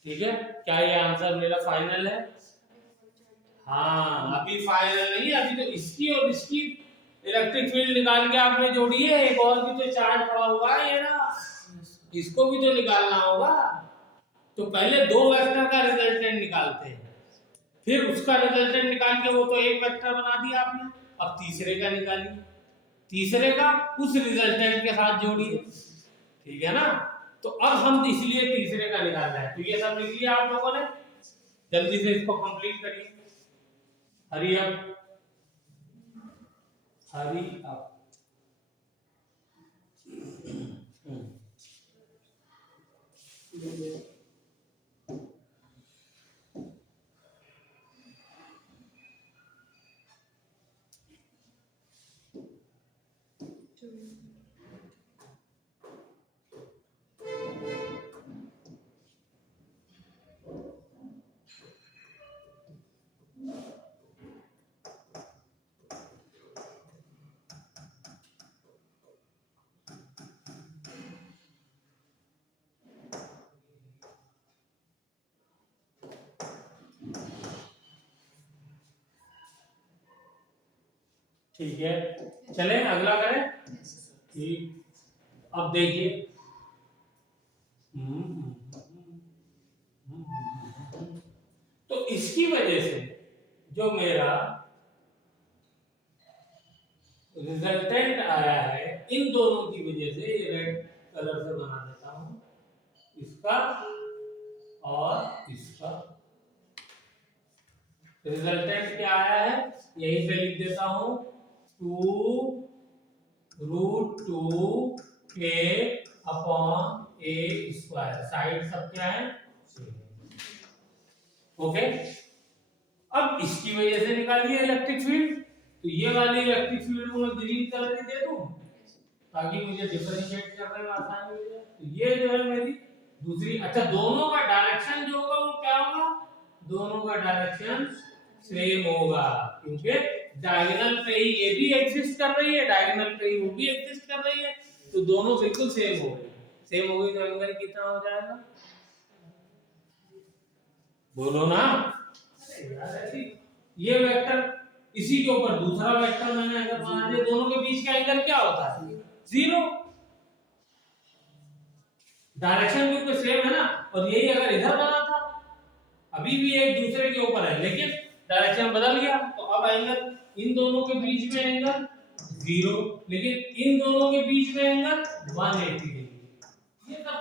ठीक है, क्या ये आंसर मेरा फाइनल है, हाँ अभी फाइनल नहीं है, अभी तो इसकी और इसकी इलेक्ट्रिक फील्ड निकाल के आपने जोड़ी है, एक और भी तो चार्ज पड़ा हुआ है ये ना, इसको भी तो निकालना होगा। तो पहले दो वेक्टर का रिजल्टेंट निकालते हैं, फिर उसका रिजल्टेंट निकाल के वो तो एक वेक्टर बना दिया आपने, अब तीसरे का निकालिए, तीसरे का उस रिजल्टेंट के साथ जोड़िए। ठीक है ना, तो अब हम इसलिए तीसरे का निकाल रहे हैं। तो ये सब लिख लिया आप लोगों ने, जल्दी से इसको कंप्लीट करिए, हरी अप हरी अप। ठीक है, चले अगला करें। ठीक, अब देखिए तो इसकी वजह से जो मेरा रिजल्टेंट आया है, इन दोनों की वजह से ये रेड कलर से बना देता हूं, इसका और इसका रिजल्टेंट क्या आया है, यहीं पे लिख देता हूं 2√2k/a²। साइड सब क्या है, ओके। अब इसकी वजह से निकालिए इलेक्ट्रिक फील्ड, तो ये वाली इलेक्ट्रिक फील्ड को मैं ग्रीन कलर की दे दूं ताकि मुझे डिफरेंशिएट करने में आसानी हो जाए। तो ये जो है मेरी दूसरी, अच्छा दोनों का डायरेक्शन जो होगा वो क्या होगा, दोनों का डायरेक्शन सेम होगा, क्योंकि डायगोनल पे ही ये भी एग्जिस्ट कर रही है, डायगोनल पे ही वो भी एग्जिस्ट कर रही है, तो दोनों बिल्कुल सेम हो गई। सेम हो गई तो एंगल कितना हो जाएगा, बोलो ना ये वेक्टर, इसी के ऊपर दूसरा वेक्टर मैंने अगर बना दिया, दोनों के बीच का एंगल क्या होता है, 0। डायरेक्शन क्योंकि सेम है ना, और यही अगर इधर बना था, अभी भी एक दूसरे के ऊपर है लेकिन डायरेक्शन बदल गया, तो अब एंगल इन दोनों के बीच में एंगल 0, लेकिन इन दोनों के बीच में एंगल 180 डिग्री। ये सब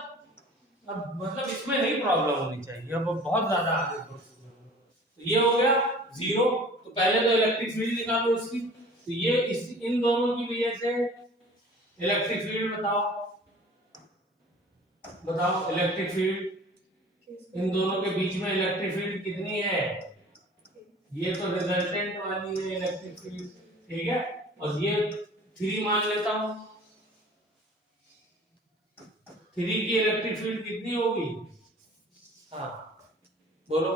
अब मतलब इसमें नहीं प्रॉब्लम होनी चाहिए, अब बहुत ज्यादा आगे बढ़ चुके हैं। तो ये हो गया 0, तो पहले तो इलेक्ट्रिक फील्ड निकालो इसकी, तो ये इन दोनों की वजह से इलेक्ट्रिक फील्ड बताओ इलेक्ट्रिक फील्ड, इन दोनों के बीच में इलेक्ट्रिक फील्ड कितनी है, ये तो रिजल्टेंट वाली है इलेक्ट्रिक फील्ड, ठीक है, और ये 3 मान लेता हूं, 3 की इलेक्ट्रिक फील्ड कितनी होगी, हाँ बोलो,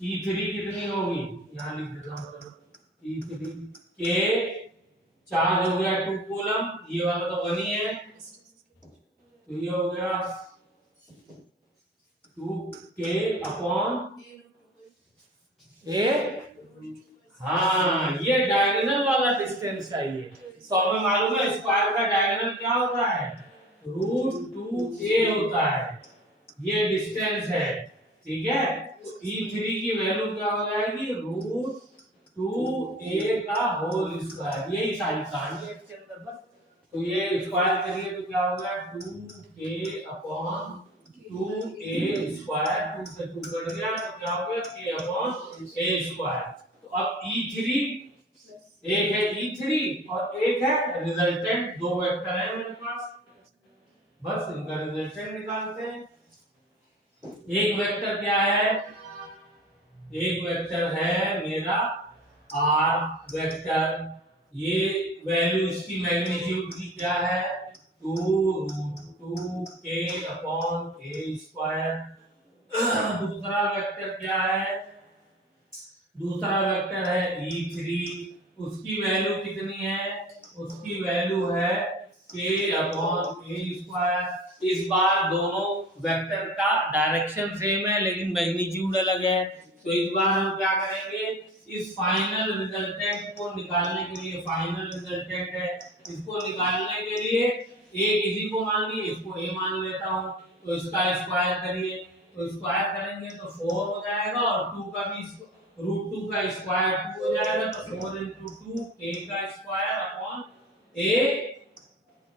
E3 कितनी होगी, यहां लिख देता हूं, चलो E3 के चार्ज हो गया 2 कूलम, ये वाला तो 1 ही है, तो ये हो गया 2k/a, हाँ ये डायगोनल वाला डिस्टेंस चाहिए, तो हमें मालूम है स्क्वायर का डायगोनल क्या होता है, √2a होता है, ये डिस्टेंस है, ठीक है। तो E3 की वैल्यू क्या हो जाएगी, √2a का होल स्क्वायर, यही सारी कहानी है इसके अंदर बस। तो ये स्क्वायर करिए तो क्या होगा 2k/2a², 2 से 2 कट गया तो क्या हो गया k/a²। तो अब E3 एक है E3 और एक है रिजल्टेंट, दो वेक्टर है मेरे पास, बस इनका रिजल्टेंट निकालते हैं। एक वेक्टर क्या है, एक वेक्टर है मेरा r वेक्टर, ये वैल्यू इसकी मैग्नीट्यूड की क्या है 2√2k/a²। दूसरा वेक्टर क्या है, दूसरा वेक्टर है E3, उसकी वैल्यू कितनी है, उसकी वैल्यू है k/a²। इस बार दोनों वेक्टर का डायरेक्शन सेम है लेकिन मैग्नीट्यूड अलग है, तो इस बार हम क्या करेंगे, इस फाइनल रिजल्टेंट को निकालने के लिए, फाइनल रिजल्टेंट है, इसको निकालने के लिए a किसी को मान लिए, इसको a मान लेता हूं, तो इसका स्क्वायर करिए, तो स्क्वायर करेंगे तो 4 हो जाएगा, और 2 का भी √2 का स्क्वायर 2 हो जाएगा, तो 4 × 2 a का स्क्वायर अपॉन a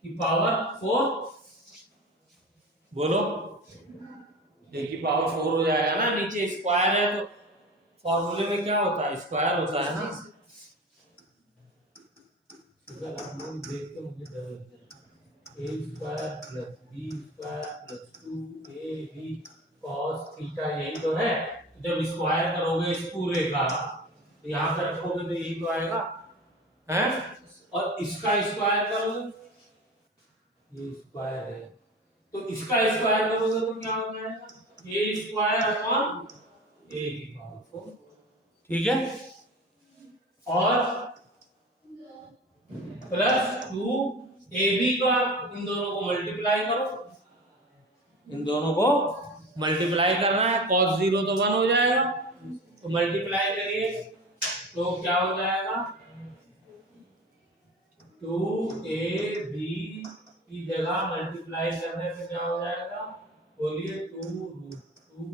की पावर 4, बोलो a की पावर 4 हो जाएगा ना, नीचे स्क्वायर है तो फॉर्मूले में क्या होता है, स्क्वायर होता है ना। आप लोग देख के मुझे डर लगता है, a square plus b square plus 2ab cos theta, यही तो है। जब स्क्वायर करोगे इस पूरे का तो यहाँ पे रखोगे तो यही तो आएगा, हैं? और इसका स्क्वायर करोगे, ये स्क्वायर है तो इसका स्क्वायर करोगे तो क्या हो जाएगा, ए स्क्वायर अपॉन ए की पावर 4, ठीक है। और प्लस 2ab का इन दोनों को मल्टीप्लाई करो, इन दोनों को मल्टीप्लाई करना है, cos 0 तो 1 हो जाएगा, तो मल्टीप्लाई करिए तो क्या हो जाएगा, 2ab की जगह मल्टीप्लाई करने से क्या हो जाएगा, बोलिए 2√2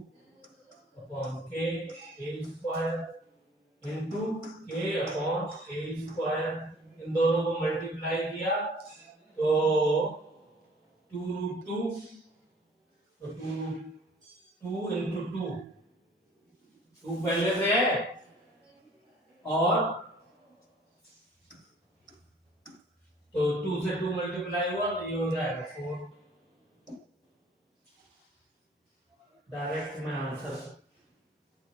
upon k a square into k upon a square, इन दोनों को मल्टीप्लाई किया तो 2√2, तो 2 इंटू 2 पहले से है, और तो 2 से 2 मल्टीप्लाई हुआ तो ये हो जाएगा 4। डायरेक्ट मैं आंसर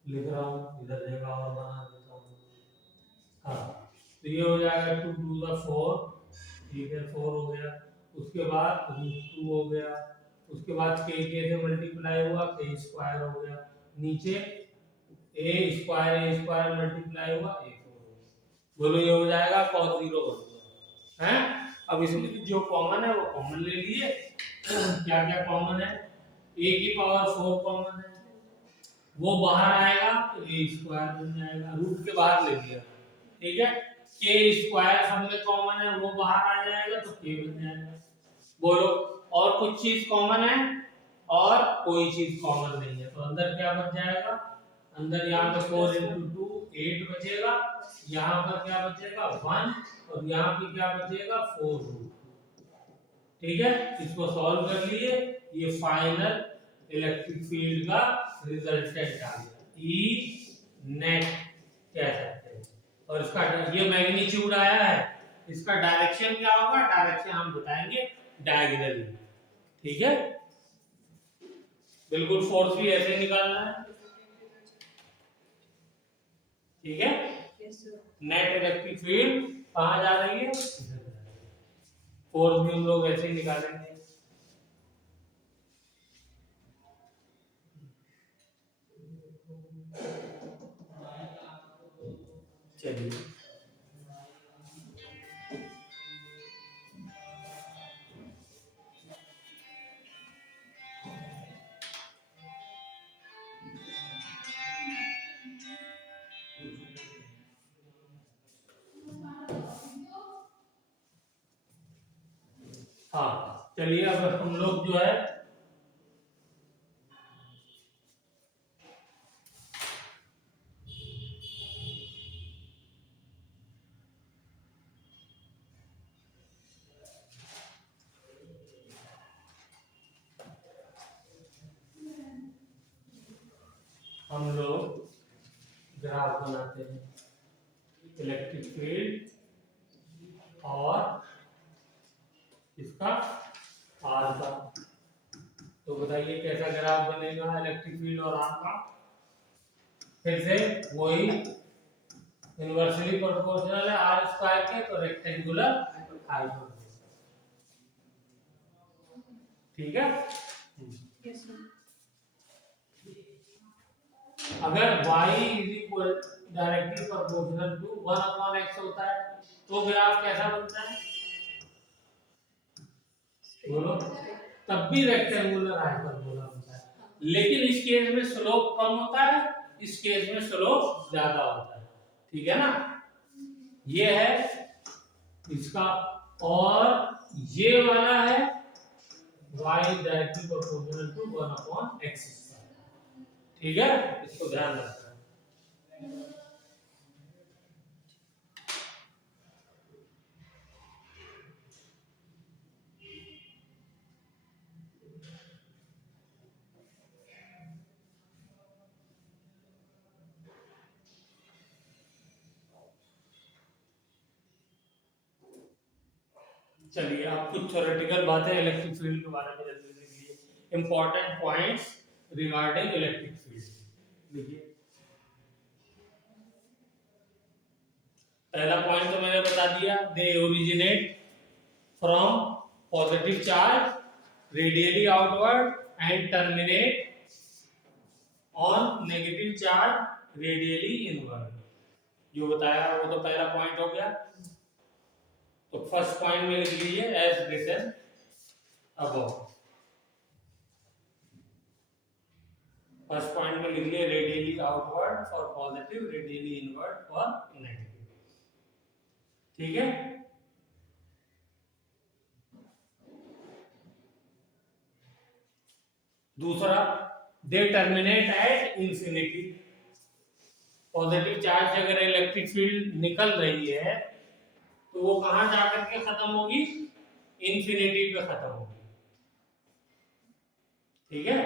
लिख रहा हूँ, इधर जगह और बना देता हूँ। हाँ, तो ये हो जाएगा 2 टू द 4, ठीक है, 4 हो गया। उसके बाद 2 हो गया, उसके बाद k से मल्टीप्लाई हुआ, k स्क्वायर हो गया, नीचे a स्क्वायर मल्टीप्लाई हुआ, a 4 हो गया। बोलो ये हो जाएगा cos 0 बन गया, हैं? अब इसमें जो कॉमन है वो कॉमन ले लिए। क्या क्या कॉमन है, a की पावर 4 कॉमन है, वो बाहर आएगा तो a स्क्वायर बन जाएगा, रूट के बाहर ले लिया, ठीक है। k स्क्वायर सब में कॉमन है, वो बाहर आ जाएगा तो k बन जाएगा। बोलो और कुछ चीज कॉमन है, और कोई चीज कॉमन नहीं है, तो अंदर क्या बच जाएगा, अंदर यहाँ पे 4 इंटू 2 8 बचेगा, यहाँ पर क्या बचेगा 1, और यहाँ पे क्या बचेगा 4 रूट, ठीक है। इसको सॉल्व कर लिए, ये फाइनल इलेक्ट्रिक फील्ड का रिजल्टेंट आ गया, ई नेट कह सकते हैं। और इसका ये मैग्नीट्यूड आया है, इसका डायरेक्शन क्या होगा, डायरेक्शन हम बताएंगे डायगोनली, ठीक है। बिल्कुल फोर्स भी ऐसे निकालना है, ठीक है। Yes sir. Net electric field कहाँ जा रही है, फोर्स भी हम लोग ऐसे ही निकालेंगे। चलिए हाँ, चलिए अब हम लोग जो है हम लोग ग्राफ बनाते हैं इलेक्ट्रिक फील्ड और इसका आर का। तो बताइए कैसा ग्राफ बनेगा इलेक्ट्रिक फील्ड और आर का। फिर से वही इनवर्सली प्रोपोर्शनल है आर स्क्वायर के, तो रेक्टेंगुलर हाइपरबोला, ठीक है। Yes sir. अगर y is equal directly proportional to 1/x होता है तो ग्राफ कैसा बनता है, बोलो। तब भी रेक्टेंगुलर हाइपरबोला बनता है, लेकिन इस केस में स्लोप कम होता है, इस केस में स्लोप ज्यादा होता है, ठीक है ना। ये है इसका, और ये वाला है y directly proportional to 1/x, ठीक है, इसको ध्यान रखना। चलिए अब कुछ थ्योरेटिकल बातें इलेक्ट्रिक फील्ड के बारे में जल्दी देख लीजिए। Important points regarding electric field देखिए। पहला पॉइंट तो मैंने बता दिया, they originate from positive charge radially outward and terminate on negative charge radially inward. जो बताया वो तो पहला पॉइंट हो गया। तो फर्स्ट पॉइंट में लिख लीजिए as written above. First point में लिख लीजिए radially outward for positive, radially inward for negative. ठीक है। दूसरा, they terminate at infinity. Positive charge से अगर इलेक्ट्रिक फील्ड निकल रही है तो वो कहां जाकर के खत्म होगी? इंफिनिटी पे खत्म होगी। ठीक है।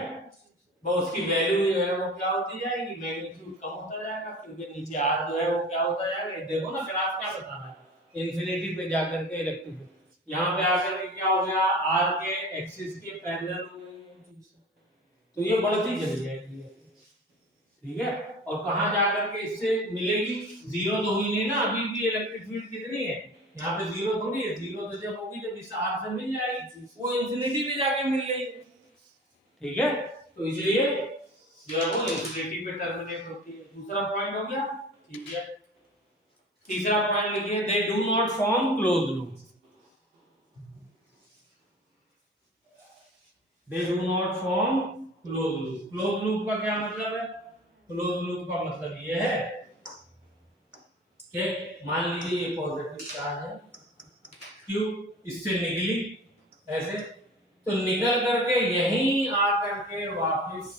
वो उसकी वैल्यू जो है वो क्या होती जाएगी? मैग्नीट्यूड कम होता जाएगा, क्योंकि नीचे आर जो है वो क्या होता जाएगा। देखो ना ग्राफ क्या बता रहा है, इंफिनिटी पे जाकर के इलेक्ट्रिक यहाँ पे आकर के क्या हो गया, आर के एक्सिस के पैरेलल हो गई है चीज, तो ये बढ़ती चली जाएगी। ठीक है। और कहां जाकर के इससे मिलेगी? जीरो तो हुई नहीं ना, अभी भी इलेक्ट्रिक फील्ड कितनी है यहाँ पे? जीरो थोड़ी है। जीरो तो जब होगी जब इस आर से मिल जाएगी, वो इंफिनिटी पे जाके मिल गई। ठीक है। तो इसलिए जो है वो इंफिनिटी पे टर्मिनेट होती है। दूसरा पॉइंट हो गया। ठीक है। तीसरा पॉइंट लिखिए, they do not form close loop. They do not form close loop. Close loop का क्या मतलब है? क्लोज लूप का मतलब ये है कि मान लीजिए ये पॉजिटिव चार्ज है, क्यों इससे निकली ऐसे, तो निकल करके यहीं आकर के वापस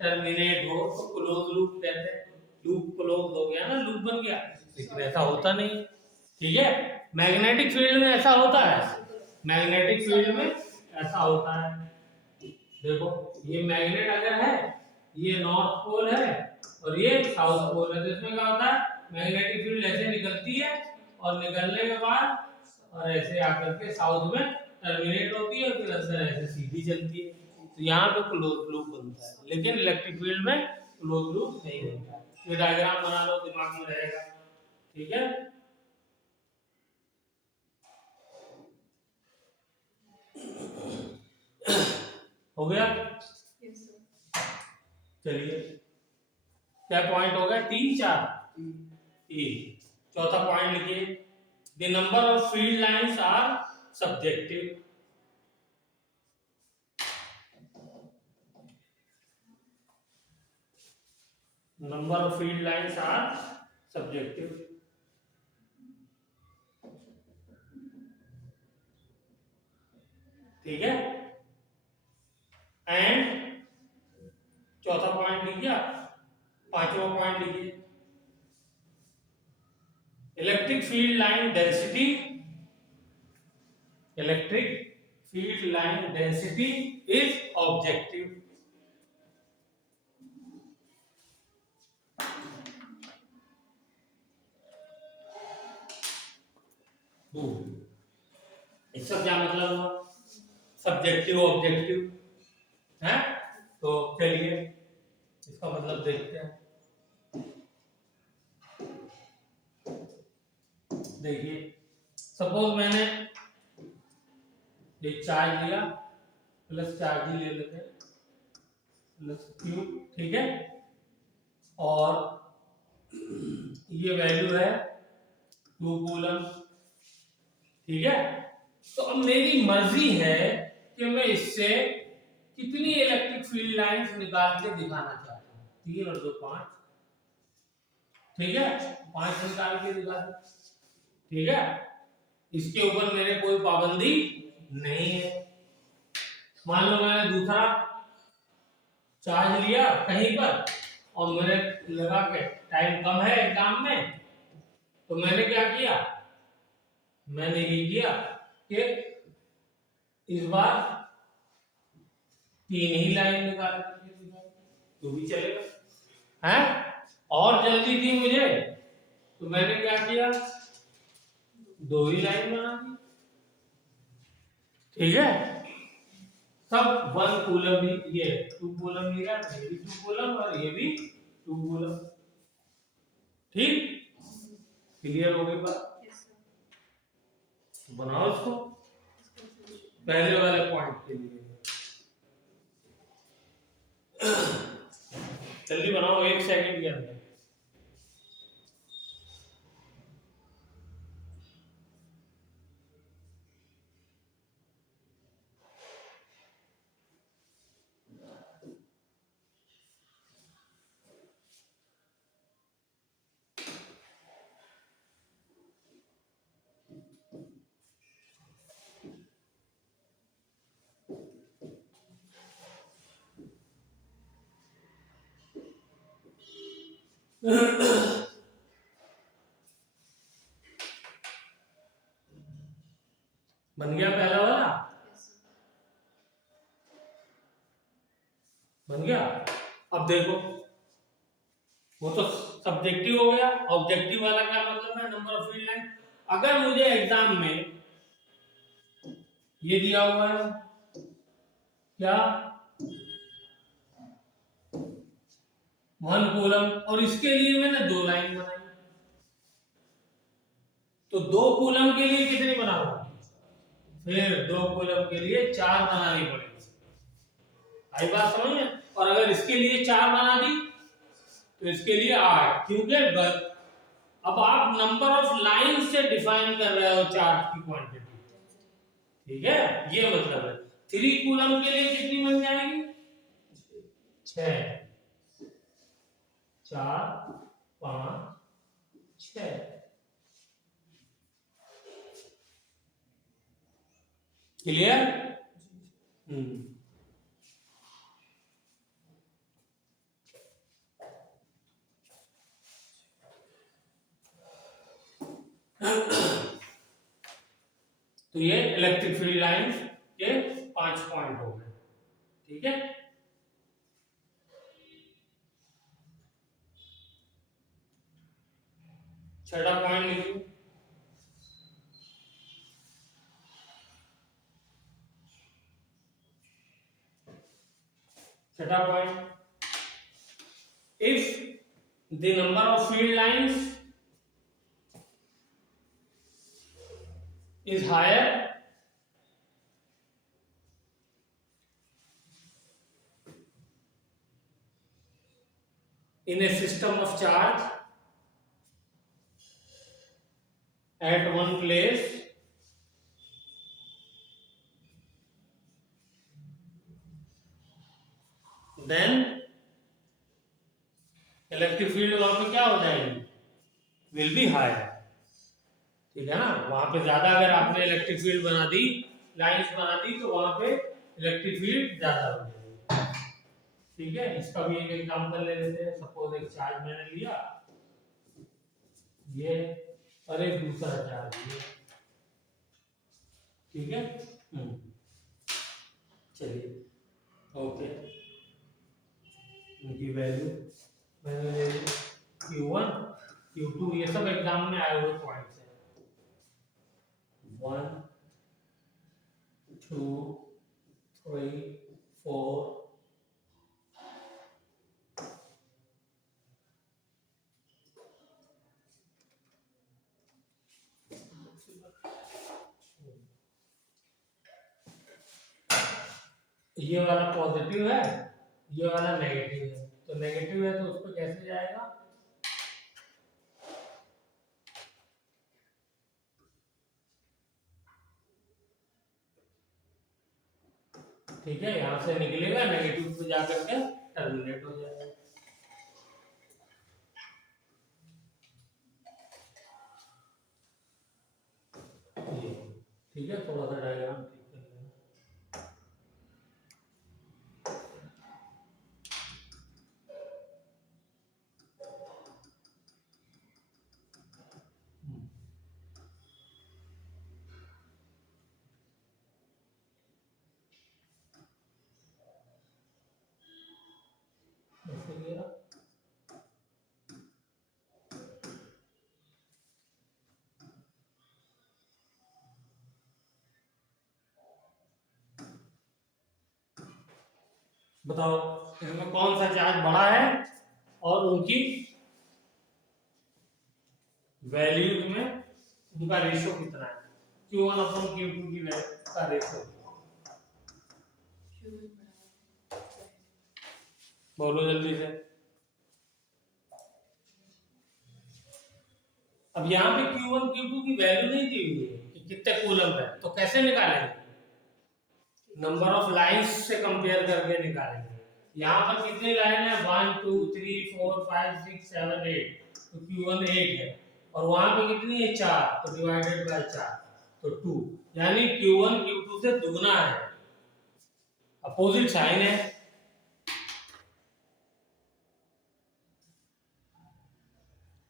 टर्मिनेट हो तो क्लोज लूप कहते हैं। लूप क्लोज हो गया ना, लूप बन गया। लेकिन ऐसा होता नहीं। ठीक है। मैग्नेटिक फील्ड में ऐसा होता है। मैग्नेटिक फील्ड में ऐसा होता है। देखो ये मैग्नेट अगर है, ये नॉर्थ पोल है और ये साउथ पोल है, तो इसमें क्या होता है? मैग्नेटिक फील्ड ऐसे निकलती है और निकलने के बाद और ऐसे आकर के साउथ में टर्मिनेट होती है, फिर अंदर ऐसे सीधी चलती है। तो यहाँ पे क्लोज लूप बनता है, लेकिन इलेक्ट्रिक फील्ड में क्लोज लूप नहीं बनता है। ये डायग्राम बना लो, दिमाग में रहेगा। ठीक है। हो गया। Yes, sir. चलिए क्या पॉइंट हो गया? 3 4 3। चौथा पॉइंट लिखिए, the number of field lines are subjective. Number of field lines are subjective. ठीक है। एंड चौथा पॉइंट लिख गया। पांचवा पॉइंट लिखिए, electric field line density. Electric field line density is objective. इसका क्या मतलब हुआ? सब्जेक्टिव ऑब्जेक्टिव है। तो चलिए इसका मतलब देखते हैं। देखिए सपोज मैंने एक चार्ज लिया, प्लस चार्ज ही ले लेते हैं, प्लस क्यू। ठीक है। और ये वैल्यू है 2 कूलम। ठीक है। तो अब मेरी मर्जी है कि मैं इससे कितनी इलेक्ट्रिक फील्ड लाइंस निकाल के दिखाना चाहता हूँ। 3 और 2 5। ठीक है। 5 निकाल के दिखा दो। ठीक है। इसके ऊपर मेरे कोई पाबंदी नहीं है। मान लो मैंने दूसरा चार्ज लिया कहीं पर और मैंने लगा के टाइम कम है एग्जाम में, तो मैंने क्या किया? मैंने ये किया कि इस बार 3 ही लाइन निकाल तो भी चलेगा है। और जल्दी थी मुझे तो मैंने क्या किया? 2 ही लाइन बना दी। ठीक है, सब 1 कूलम ही, ये 2 कूलम लिया, ये भी 2 कूलम और ये भी 2 कूलम। ठीक, क्लियर हो गई बात? Yes sir. तो बनाओ इसको पहले वाले पॉइंट के लिए। जल्दी बनाओ 1 सेकंड के अंदर। बन गया पहला वाला? Yes sir. बन गया। अब देखो, वो तो सब्जेक्टिव हो गया। ऑब्जेक्टिव वाला क्या मतलब है? Number of field line. अगर मुझे एग्जाम में ये दिया हुआ है क्या, 1 कूलम, और इसके लिए मैंने 2 लाइन बनाई, तो 2 कूलम के लिए कितनी बनाऊंगा? फिर 2 कूलम के लिए 4 बनानी पड़ेगी। आई बात समझ में? और अगर इसके लिए 4 बना दी तो इसके लिए 8, क्योंकि अब आप नंबर ऑफ लाइन से डिफाइन कर रहे हो चार्ज की क्वांटिटी। ठीक है, ये मतलब है। 3 कूलम के लिए कितनी बन जाएगी? 6, 4, 5, 6। क्लियर? तो ये इलेक्ट्रिक फील्ड लाइन के 5 पॉइंट हो गए। ठीक है, छठा पॉइंट लिखिए। छठा point, if the number of field lines is higher in a system of charge at one place, then electric field वहां पे क्या हो जाएगी? Will be higher. ठीक है ना, वहां पे ज्यादा अगर आपने इलेक्ट्रिक फील्ड बना दी, लाइंस बना दी, तो वहां पे इलेक्ट्रिक फील्ड ज्यादा हो जाएगी। ठीक है, इसका भी एक एग्जांपल ले लेते हैं। सपोज एक चार्ज मैंने लिया, ये, और एक दूसरा चार्ज ये। ठीक है, चलिए, ओके, इनकी वैल्यू मैंने ले ली Q1, Q2, ये सब एग्जाम में आए हुए पॉइंट्स हैं। 1, 2, 3, 4, ये वाला पॉजिटिव है, ये वाला नेगेटिव है, तो नेगेटिव है तो उस पर कैसे जाएगा? ठीक है, यहां से निकलेगा, नेगेटिव पे जाकर के टर्मिनेट हो जाएगा। ये ठीक है, थोड़ा सा डायग्राम ठीक कर लेना। बताओ इनमें कौन सा चार्ज बड़ा है और उनकी वैल्यूज में उनका रेशियो कितना है। Q1 अपॉन Q2 की वैल्यू का रेशियो Q1 बराबर बोलो जल्दी से। अब यहाँ पे Q1 Q2 की वैल्यू नहीं दी हुई है कि कितने कूलम है, तो कैसे निकालेंगे? नंबर ऑफ लाइंस से कंपेयर करके निकालेंगे। यहाँ पर कितनी लाइन है? 1 2 3 4 5 6 7 8, तो Q1 8 है और वहां पे कितनी है? 4, तो डिवाइडेड बाय 4 तो 2, यानी Q1 Q2 से दुगना है, अपोजिट साइन है।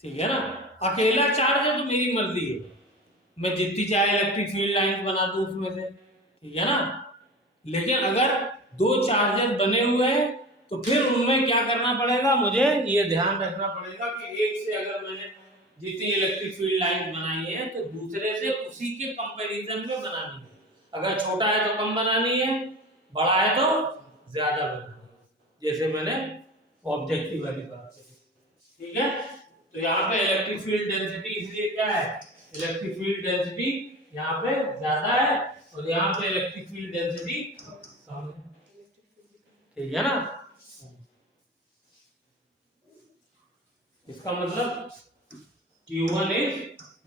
ठीक है ना। अकेला चार्ज है तो मेरी मर्जी है, मैं जितनी चाहे इलेक्ट्रिक फील्ड लाइन बना दूं उसमें से, ठीक है ना। लेकिन अगर दो चार्जर बने हुए हैं तो फिर उनमें क्या करना पड़ेगा, मुझे ये ध्यान रखना पड़ेगा कि एक से अगर मैंने जितनी इलेक्ट्रिक फील्ड लाइन बनाई है तो दूसरे से उसी के कंपैरिजन में बनानी है। अगर छोटा है तो कम बनानी है, बड़ा है तो ज्यादा बनानी है, जैसे मैंने ऑब्जेक्टिव वाली बात कही। ठीक है, तो यहाँ पे इलेक्ट्रिक फील्ड डेंसिटी इसलिए क्या है, इलेक्ट्रिक फील्ड डेंसिटी यहाँ पे ज्यादा है और यहाँ पे इलेक्ट्रिक फील्ड डेंसिटी कम है। ठीक है ना। इसका मतलब Q1 is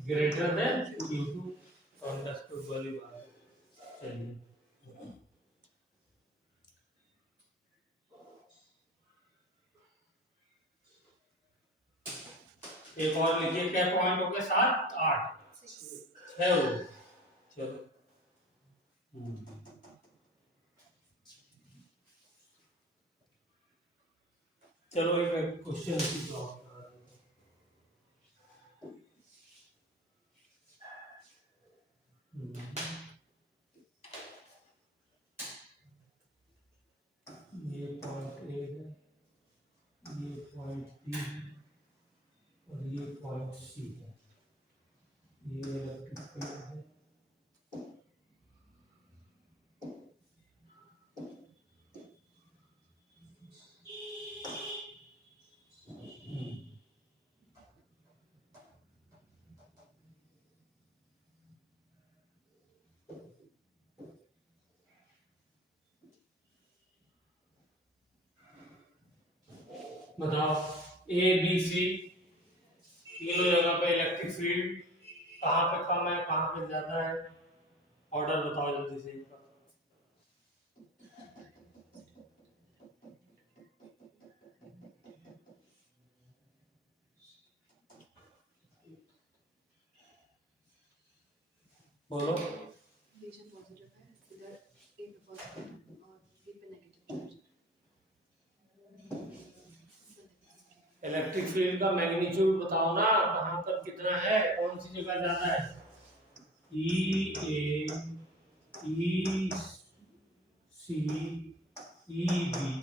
greater than Q2, तो अंडरस्टूड वाली बात है। चलिए एक और लिखिए, क्या पॉइंट हो गए? 7 8 6 हो गए। चलो चलो एक क्वेश्चन सॉल्व करा देते हैं। ये पॉइंट ए है, ये पॉइंट बी है और ये पॉइंट सी है, ये इलेक्ट्रिक फील्ड है। बताओ ए बी सी तीनों जगह पे इलेक्ट्रिक फील्ड कहाँ पे कम है, कहाँ पे ज्यादा है? ऑर्डर बताओ जल्दी से इनका। बोलो। ये जो पॉजिटिव है इधर ए पे पॉजिटिव और बी पे नेगेटिव चार्ज। इलेक्ट्रिक फील्ड का मैग्नीट्यूड बताओ ना, कहाँ पर कितना है, कौन सी जगह ज्यादा है? ई ए, ई सी, ई बी,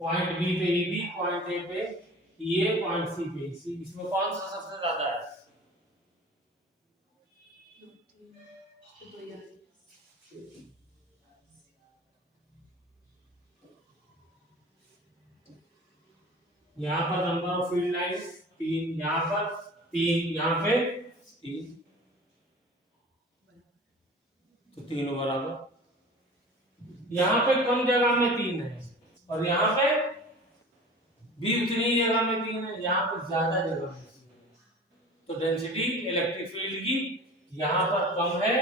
पॉइंट बी पे ई बी, पॉइंट ए पे ई ए, पॉइंट सी पे ई सी, इसमें कौन सा सबसे ज्यादा है? यहाँ पर नंबर ऑफ फील्ड लाइंस 3, यहाँ पर 3, यहाँ पे 3, तो तीनों बराबर। यहाँ पे कम जगह में 3 है और यहाँ पे भी उतनी ही जगह में 3 है, यहाँ पे ज्यादा जगह में 3 है, तो डेंसिटी इलेक्ट्रिक फील्ड की यहाँ पर कम है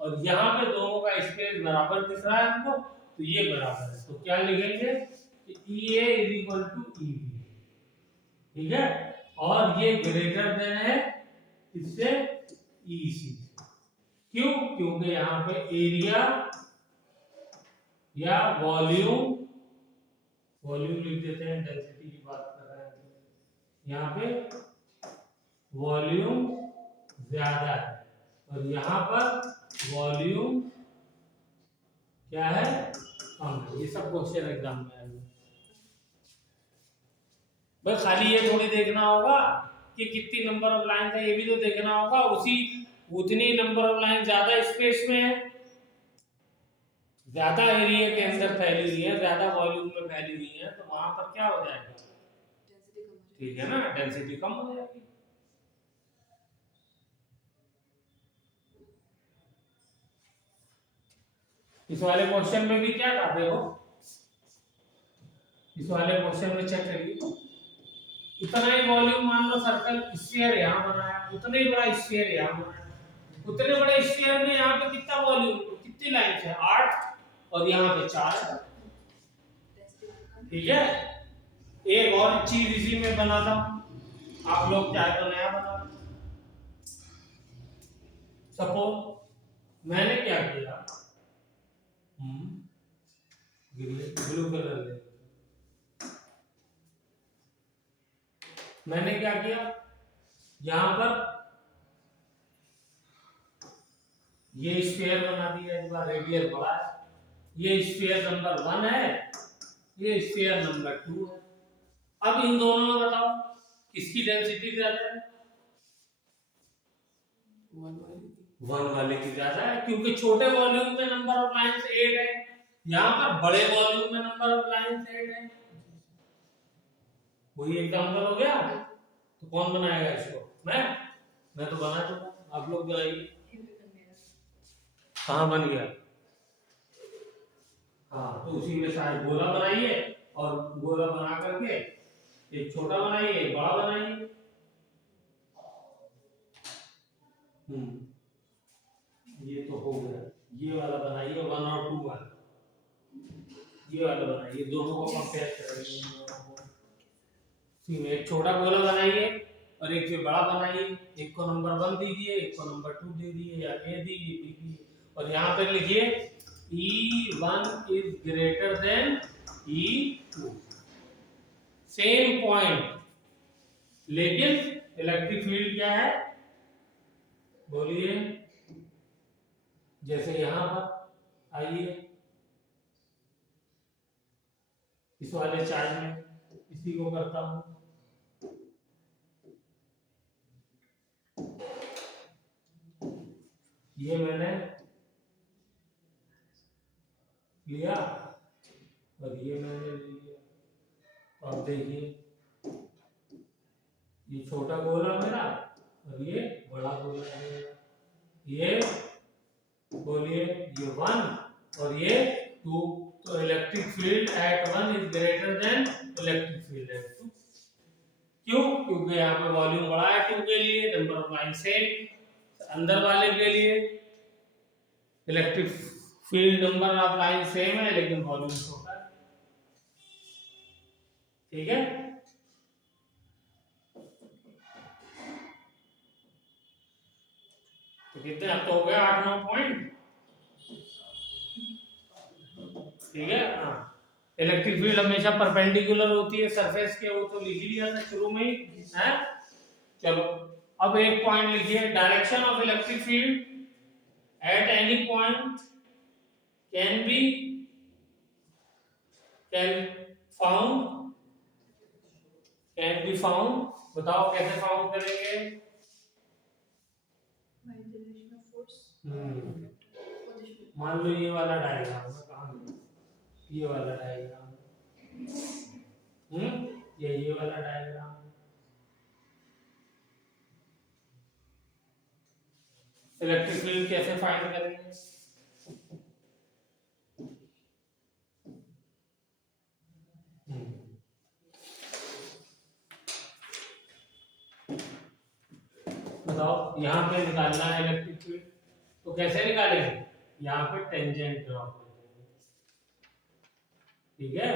और यहाँ पे दोनों का स्पेस बराबर दिख रहा है हमको, तो ये बराबर है। तो क्या लिखेंगे कि EA is equal to EB, ठीक है, और ये ग्रेटर देन है इससे EC। क्यों? क्योंकि यहाँ पे एरिया या वॉल्यूम, वॉल्यूम लिख देते हैं, डेंसिटी की बात कर रहे हैं, यहाँ पे वॉल्यूम ज्यादा है और यहाँ पर वॉल्यूम क्या है, कम है। ये सब क्वेश्चन एग्जाम में आएंगे। बस खाली ये थोड़ी देखना होगा कि कितनी नंबर ऑफ लाइन है, ये भी तो देखना होगा उसी उतनी नंबर ऑफ लाइन ज्यादा स्पेस में है, ज्यादा एरिया के अंदर फैली हुई है, ज्यादा वॉल्यूम में फैली हुई है, तो वहां पर क्या हो जाएगा? डेंसिटी कम हो ठीक है ना, डेंसिटी कम हो जाएगी। इस वाले क्वेश्चन में भी क्या था देखो, इस वाले क्वेश्चन में चेक करिए, इतना ही वॉल्यूम मान लो सर्कल स्फीयर यहाँ बनाया, उतना ही बड़ा स्फीयर यहाँ बनाया, उतने बड़े स्फीयर में यहाँ पे कितना वॉल्यूम, कितनी लाइन है? 8 और यहाँ पे 4। डेंसिटी कम। ठीक है, एक और चीज इसी में बना था, आप लोग चाहे तो नया बना। सपोज मैंने क्या किया, ब्लू कलर ले, मैंने क्या किया, यहां पर ये स्फीयर बना दिया, इसका रेडियस बड़ा है, ये स्फीयर नंबर 1 है, ये स्फीयर नंबर 2 है। अब इन दोनों में बताओ किसकी डेंसिटी ज्यादा है? 1 वाले की ज्यादा है, क्योंकि छोटे वॉल्यूम में नंबर ऑफ लाइंस 8 है, यहाँ पर बड़े वॉल्यूम में नंबर ऑफ लाइंस 8 है। वही एग्जांपल हो गया। तो कौन बनाएगा इसको? मैं तो बना चुका, आप लोग बनाइए। कहाँ बन गया? हाँ, तो उसी में शायद गोला बनाइए, और गोला बना करके एक छोटा बनाइए, एक बड़ा बनाइए। ये तो हो गया, ये वाला बनाइए 1 और 2 वाला, ये वाला बनाइए, दोनों को कंपेयर करेंगे। में एक छोटा गोला बनाइए और एक से बड़ा बनाइए, एक को नंबर 1 दीजिए, एक को नंबर 2 दे दिए, या ए दीजिए, बी दीजिए, और यहाँ पर लिखिए E1 is greater than E2, same point, लेकिन इलेक्ट्रिक फील्ड क्या है बोलिए? जैसे यहां पर आइए, इस वाले चार्ज में इसी को करता हूं, ये मैंने लिया और ये मैंने ले लिया। तो आप देखिए, ये छोटा गोला मेरा और ये बड़ा गोला मेरा, ये बोलिए ये 1 और ये 2, तो electric field at 1 is greater than electric field at 2। क्यों? क्योंकि यहाँ पे वॉल्यूम बड़ा है 2 के लिए, नंबर ऑफ लाइन सेम, अंदर वाले के लिए electric field number of line same है, लेकिन वॉल्यूम छोटा है। ठीक है, तो कितने अब तो हो गया 8-9 पॉइंट। ठीक है, हाँ, इलेक्ट्रिक फील्ड हमेशा परपेंडिकुलर होती है सरफेस के, वो तो लिख ही लिया था शुरू में ही है। चलो अब एक पॉइंट लिखिए, direction of electric field at any point can be found. बताओ कैसे फाउंड करेंगे? By the relation of force. Position. मान लो ये वाला डायग्राम है, कहाँ ये वाला डायग्राम, ये वाला डायग्राम, इलेक्ट्रिक फील्ड कैसे फाइंड करेंगे? बताओ, यहाँ पे निकालना है इलेक्ट्रिक फील्ड, तो कैसे निकालेंगे? यहाँ पे टेंजेंट ड्रॉ करेंगे। ठीक है,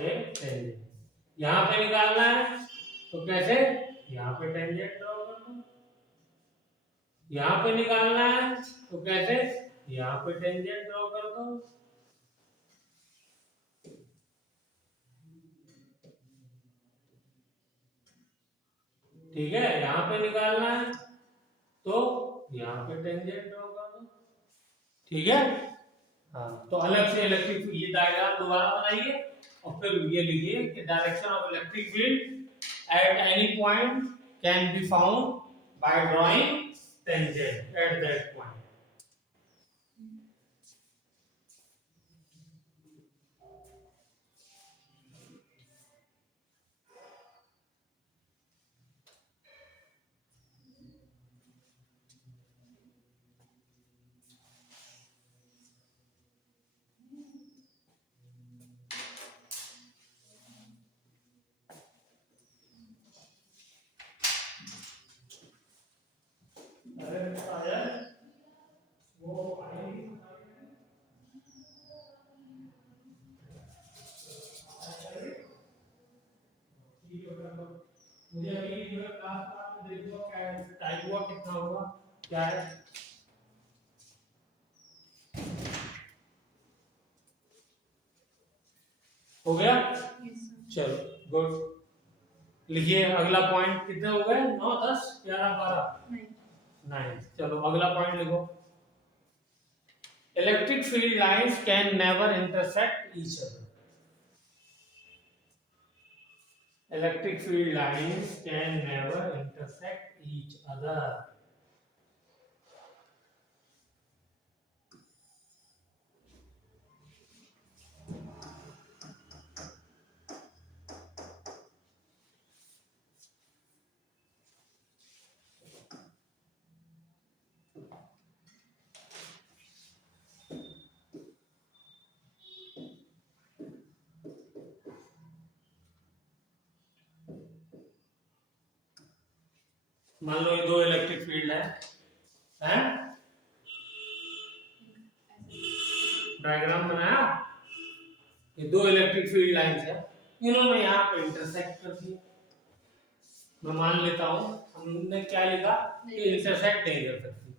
एक टेंजेंट यहाँ पे निकालना है, तो कैसे? यहाँ पे टेंजेंट ड्रॉ कर दो। यहाँ पे निकालना है, तो कैसे? यहाँ पे टेंजेंट ड्रॉ कर दो। ठीक है, यहाँ पे निकालना है, तो यहाँ पे टेंजेंट ड्रॉ कर दो। ठीक है, हाँ, तो अलग से इलेक्ट्रिक ये डायग्राम दोबारा बनाइए और फिर ये लिखिए कि direction of electric field at any point can be found by drawing tangent at that point. Class का आपने देख लो क्या है, टाइम हुआ कितना हुआ, क्या है, हो गया। Yes, sir. चलो गुड, लिखिए अगला पॉइंट, कितने हो गए, 9 10 11 12 9. 9। चलो अगला पॉइंट लिखो, electric field lines can never intersect each other. Electric field lines can never intersect each other. मान लो ये दो इलेक्ट्रिक फील्ड है, डायग्राम बनाया, ये दो इलेक्ट्रिक फील्ड लाइंस है, इन्होंने यहाँ पे इंटरसेक्ट कर दिया। मैं मान लेता हूँ हमने क्या लिखा कि इंटरसेक्ट नहीं कर सकती,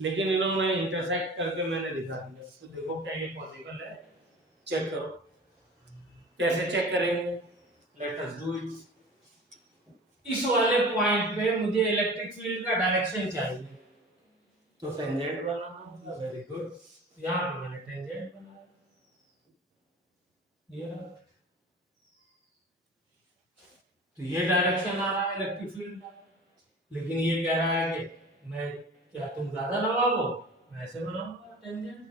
लेकिन इन्होंने इंटरसेक्ट करके मैंने दिखा दिया। तो देखो क्या ये पॉसिबल है, चेक करो। कैसे चेक करेंगे, लेट अस डू इट। इस वाले पॉइंट पे मुझे इलेक्ट्रिक फील्ड का डायरेक्शन चाहिए, तो टेंजेंट बनाना होगा। वेरी गुड, यहाँ पे मैंने टेंजेंट बनाया, ये रहा। तो ये डायरेक्शन आ रहा है इलेक्ट्रिक फील्ड का, लेकिन ये कह रहा है कि मैं, क्या तुम ज्यादा लगाओ, मैं ऐसे बनाऊंगा टेंजेंट।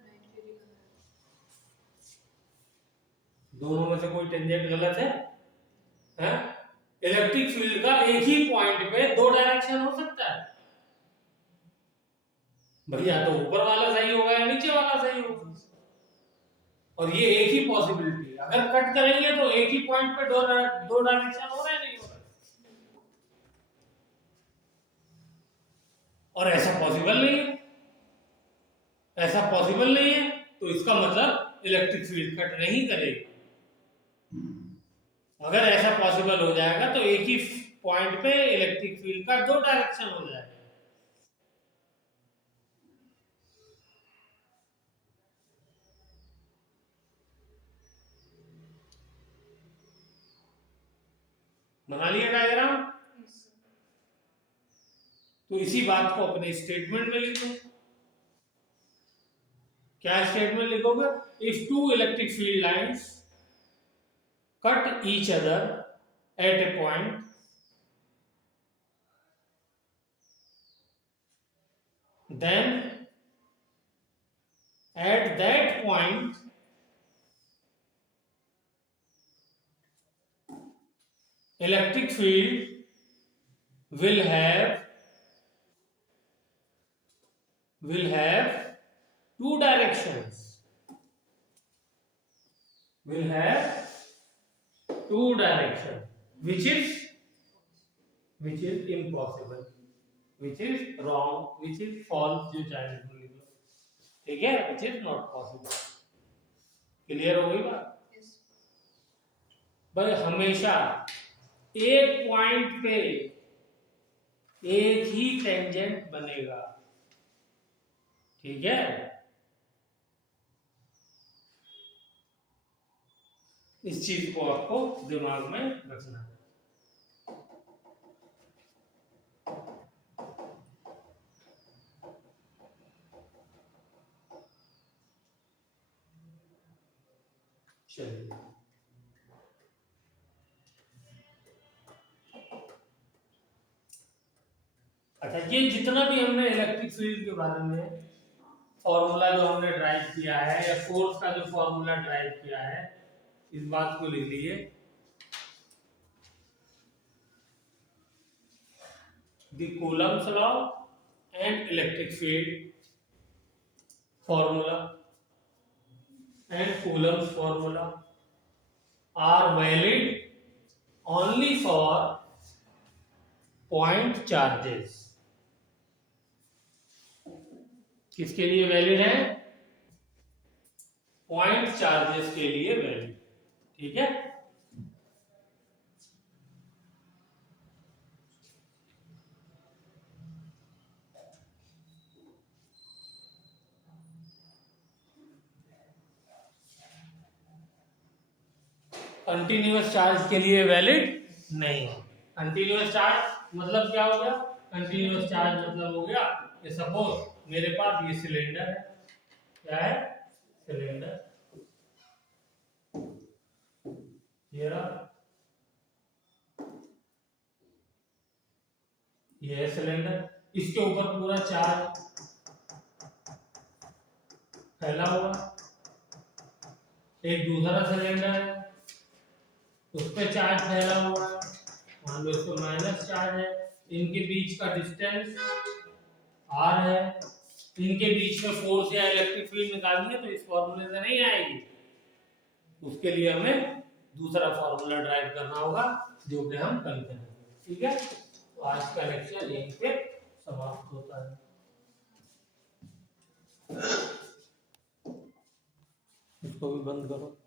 दोनों में से कोई टेंजेंट गलत है, हैं? इलेक्ट्रिक फील्ड का एक ही पॉइंट पे दो डायरेक्शन हो सकता है भैया, तो ऊपर वाला सही होगा या नीचे वाला सही होगा, और ये एक ही पॉसिबिलिटी है। अगर कट करेंगे तो एक ही पॉइंट पे दो डायरेक्शन हो रहा है, नहीं हो रहा, और ऐसा पॉसिबल नहीं है, ऐसा पॉसिबल नहीं है, तो इसका मतलब इलेक्ट्रिक फील्ड कट नहीं करेगी। अगर ऐसा पॉसिबल हो जाएगा तो एक ही पॉइंट पे इलेक्ट्रिक फील्ड का दो डायरेक्शन हो जाएगा। बना लिया डायग्राम। Yes, sir. तो इसी बात को अपने स्टेटमेंट में लिखो। क्या स्टेटमेंट लिखोगे, if two electric field lines cut each other at A point, then at that point electric field will have two directions, will have two directions, which is impossible, which is wrong, which is false, जो चाहे लिख लो, ठीक है, which is not possible। Clear हो गई बात। Yes. भाई हमेशा एक पॉइंट पे एक ही टेंजेंट बनेगा, ठीक है। इस चीज को आपको दिमाग में रखना है। चलिए, अच्छा, ये जितना भी हमने इलेक्ट्रिक फील्ड के बारे में फॉर्मूला जो हमने ड्राइव किया है, या फोर्स का जो फॉर्मूला ड्राइव किया है, इस बात को लिख लीजिए। The Coulomb's law and electric field formula and Coulomb's formula are valid only for point charges. किसके लिए वैलिड है, पॉइंट चार्जेस के लिए वैलिड, ठीक है। कंटिन्यूअस चार्ज के लिए वैलिड नहीं है। कंटिन्यूअस चार्ज मतलब क्या हो गया? कंटिन्यूअस चार्ज मतलब हो गया कि सपोज मेरे पास ये सिलेंडर है, क्या है? सिलेंडर, ये रहा, ये है सिलेंडर, इसके ऊपर पूरा चार्ज फैला हुआ। एक दूसरा सिलेंडर है, उस पे चार्ज फैला हुआ है, मान लो इसको माइनस चार्ज है। इनके बीच का डिस्टेंस r है, इनके बीच में फोर्स या इलेक्ट्रिक फील्ड निकालनी है तो इस फॉर्मूले से नहीं आएगी, उसके लिए हमें दूसरा फॉर्मूला ड्राइव करना होगा जो कि हम कल करेंगे। ठीक है, तो आज का लेक्चर यहीं पे समाप्त होता है। इसको भी बंद करो।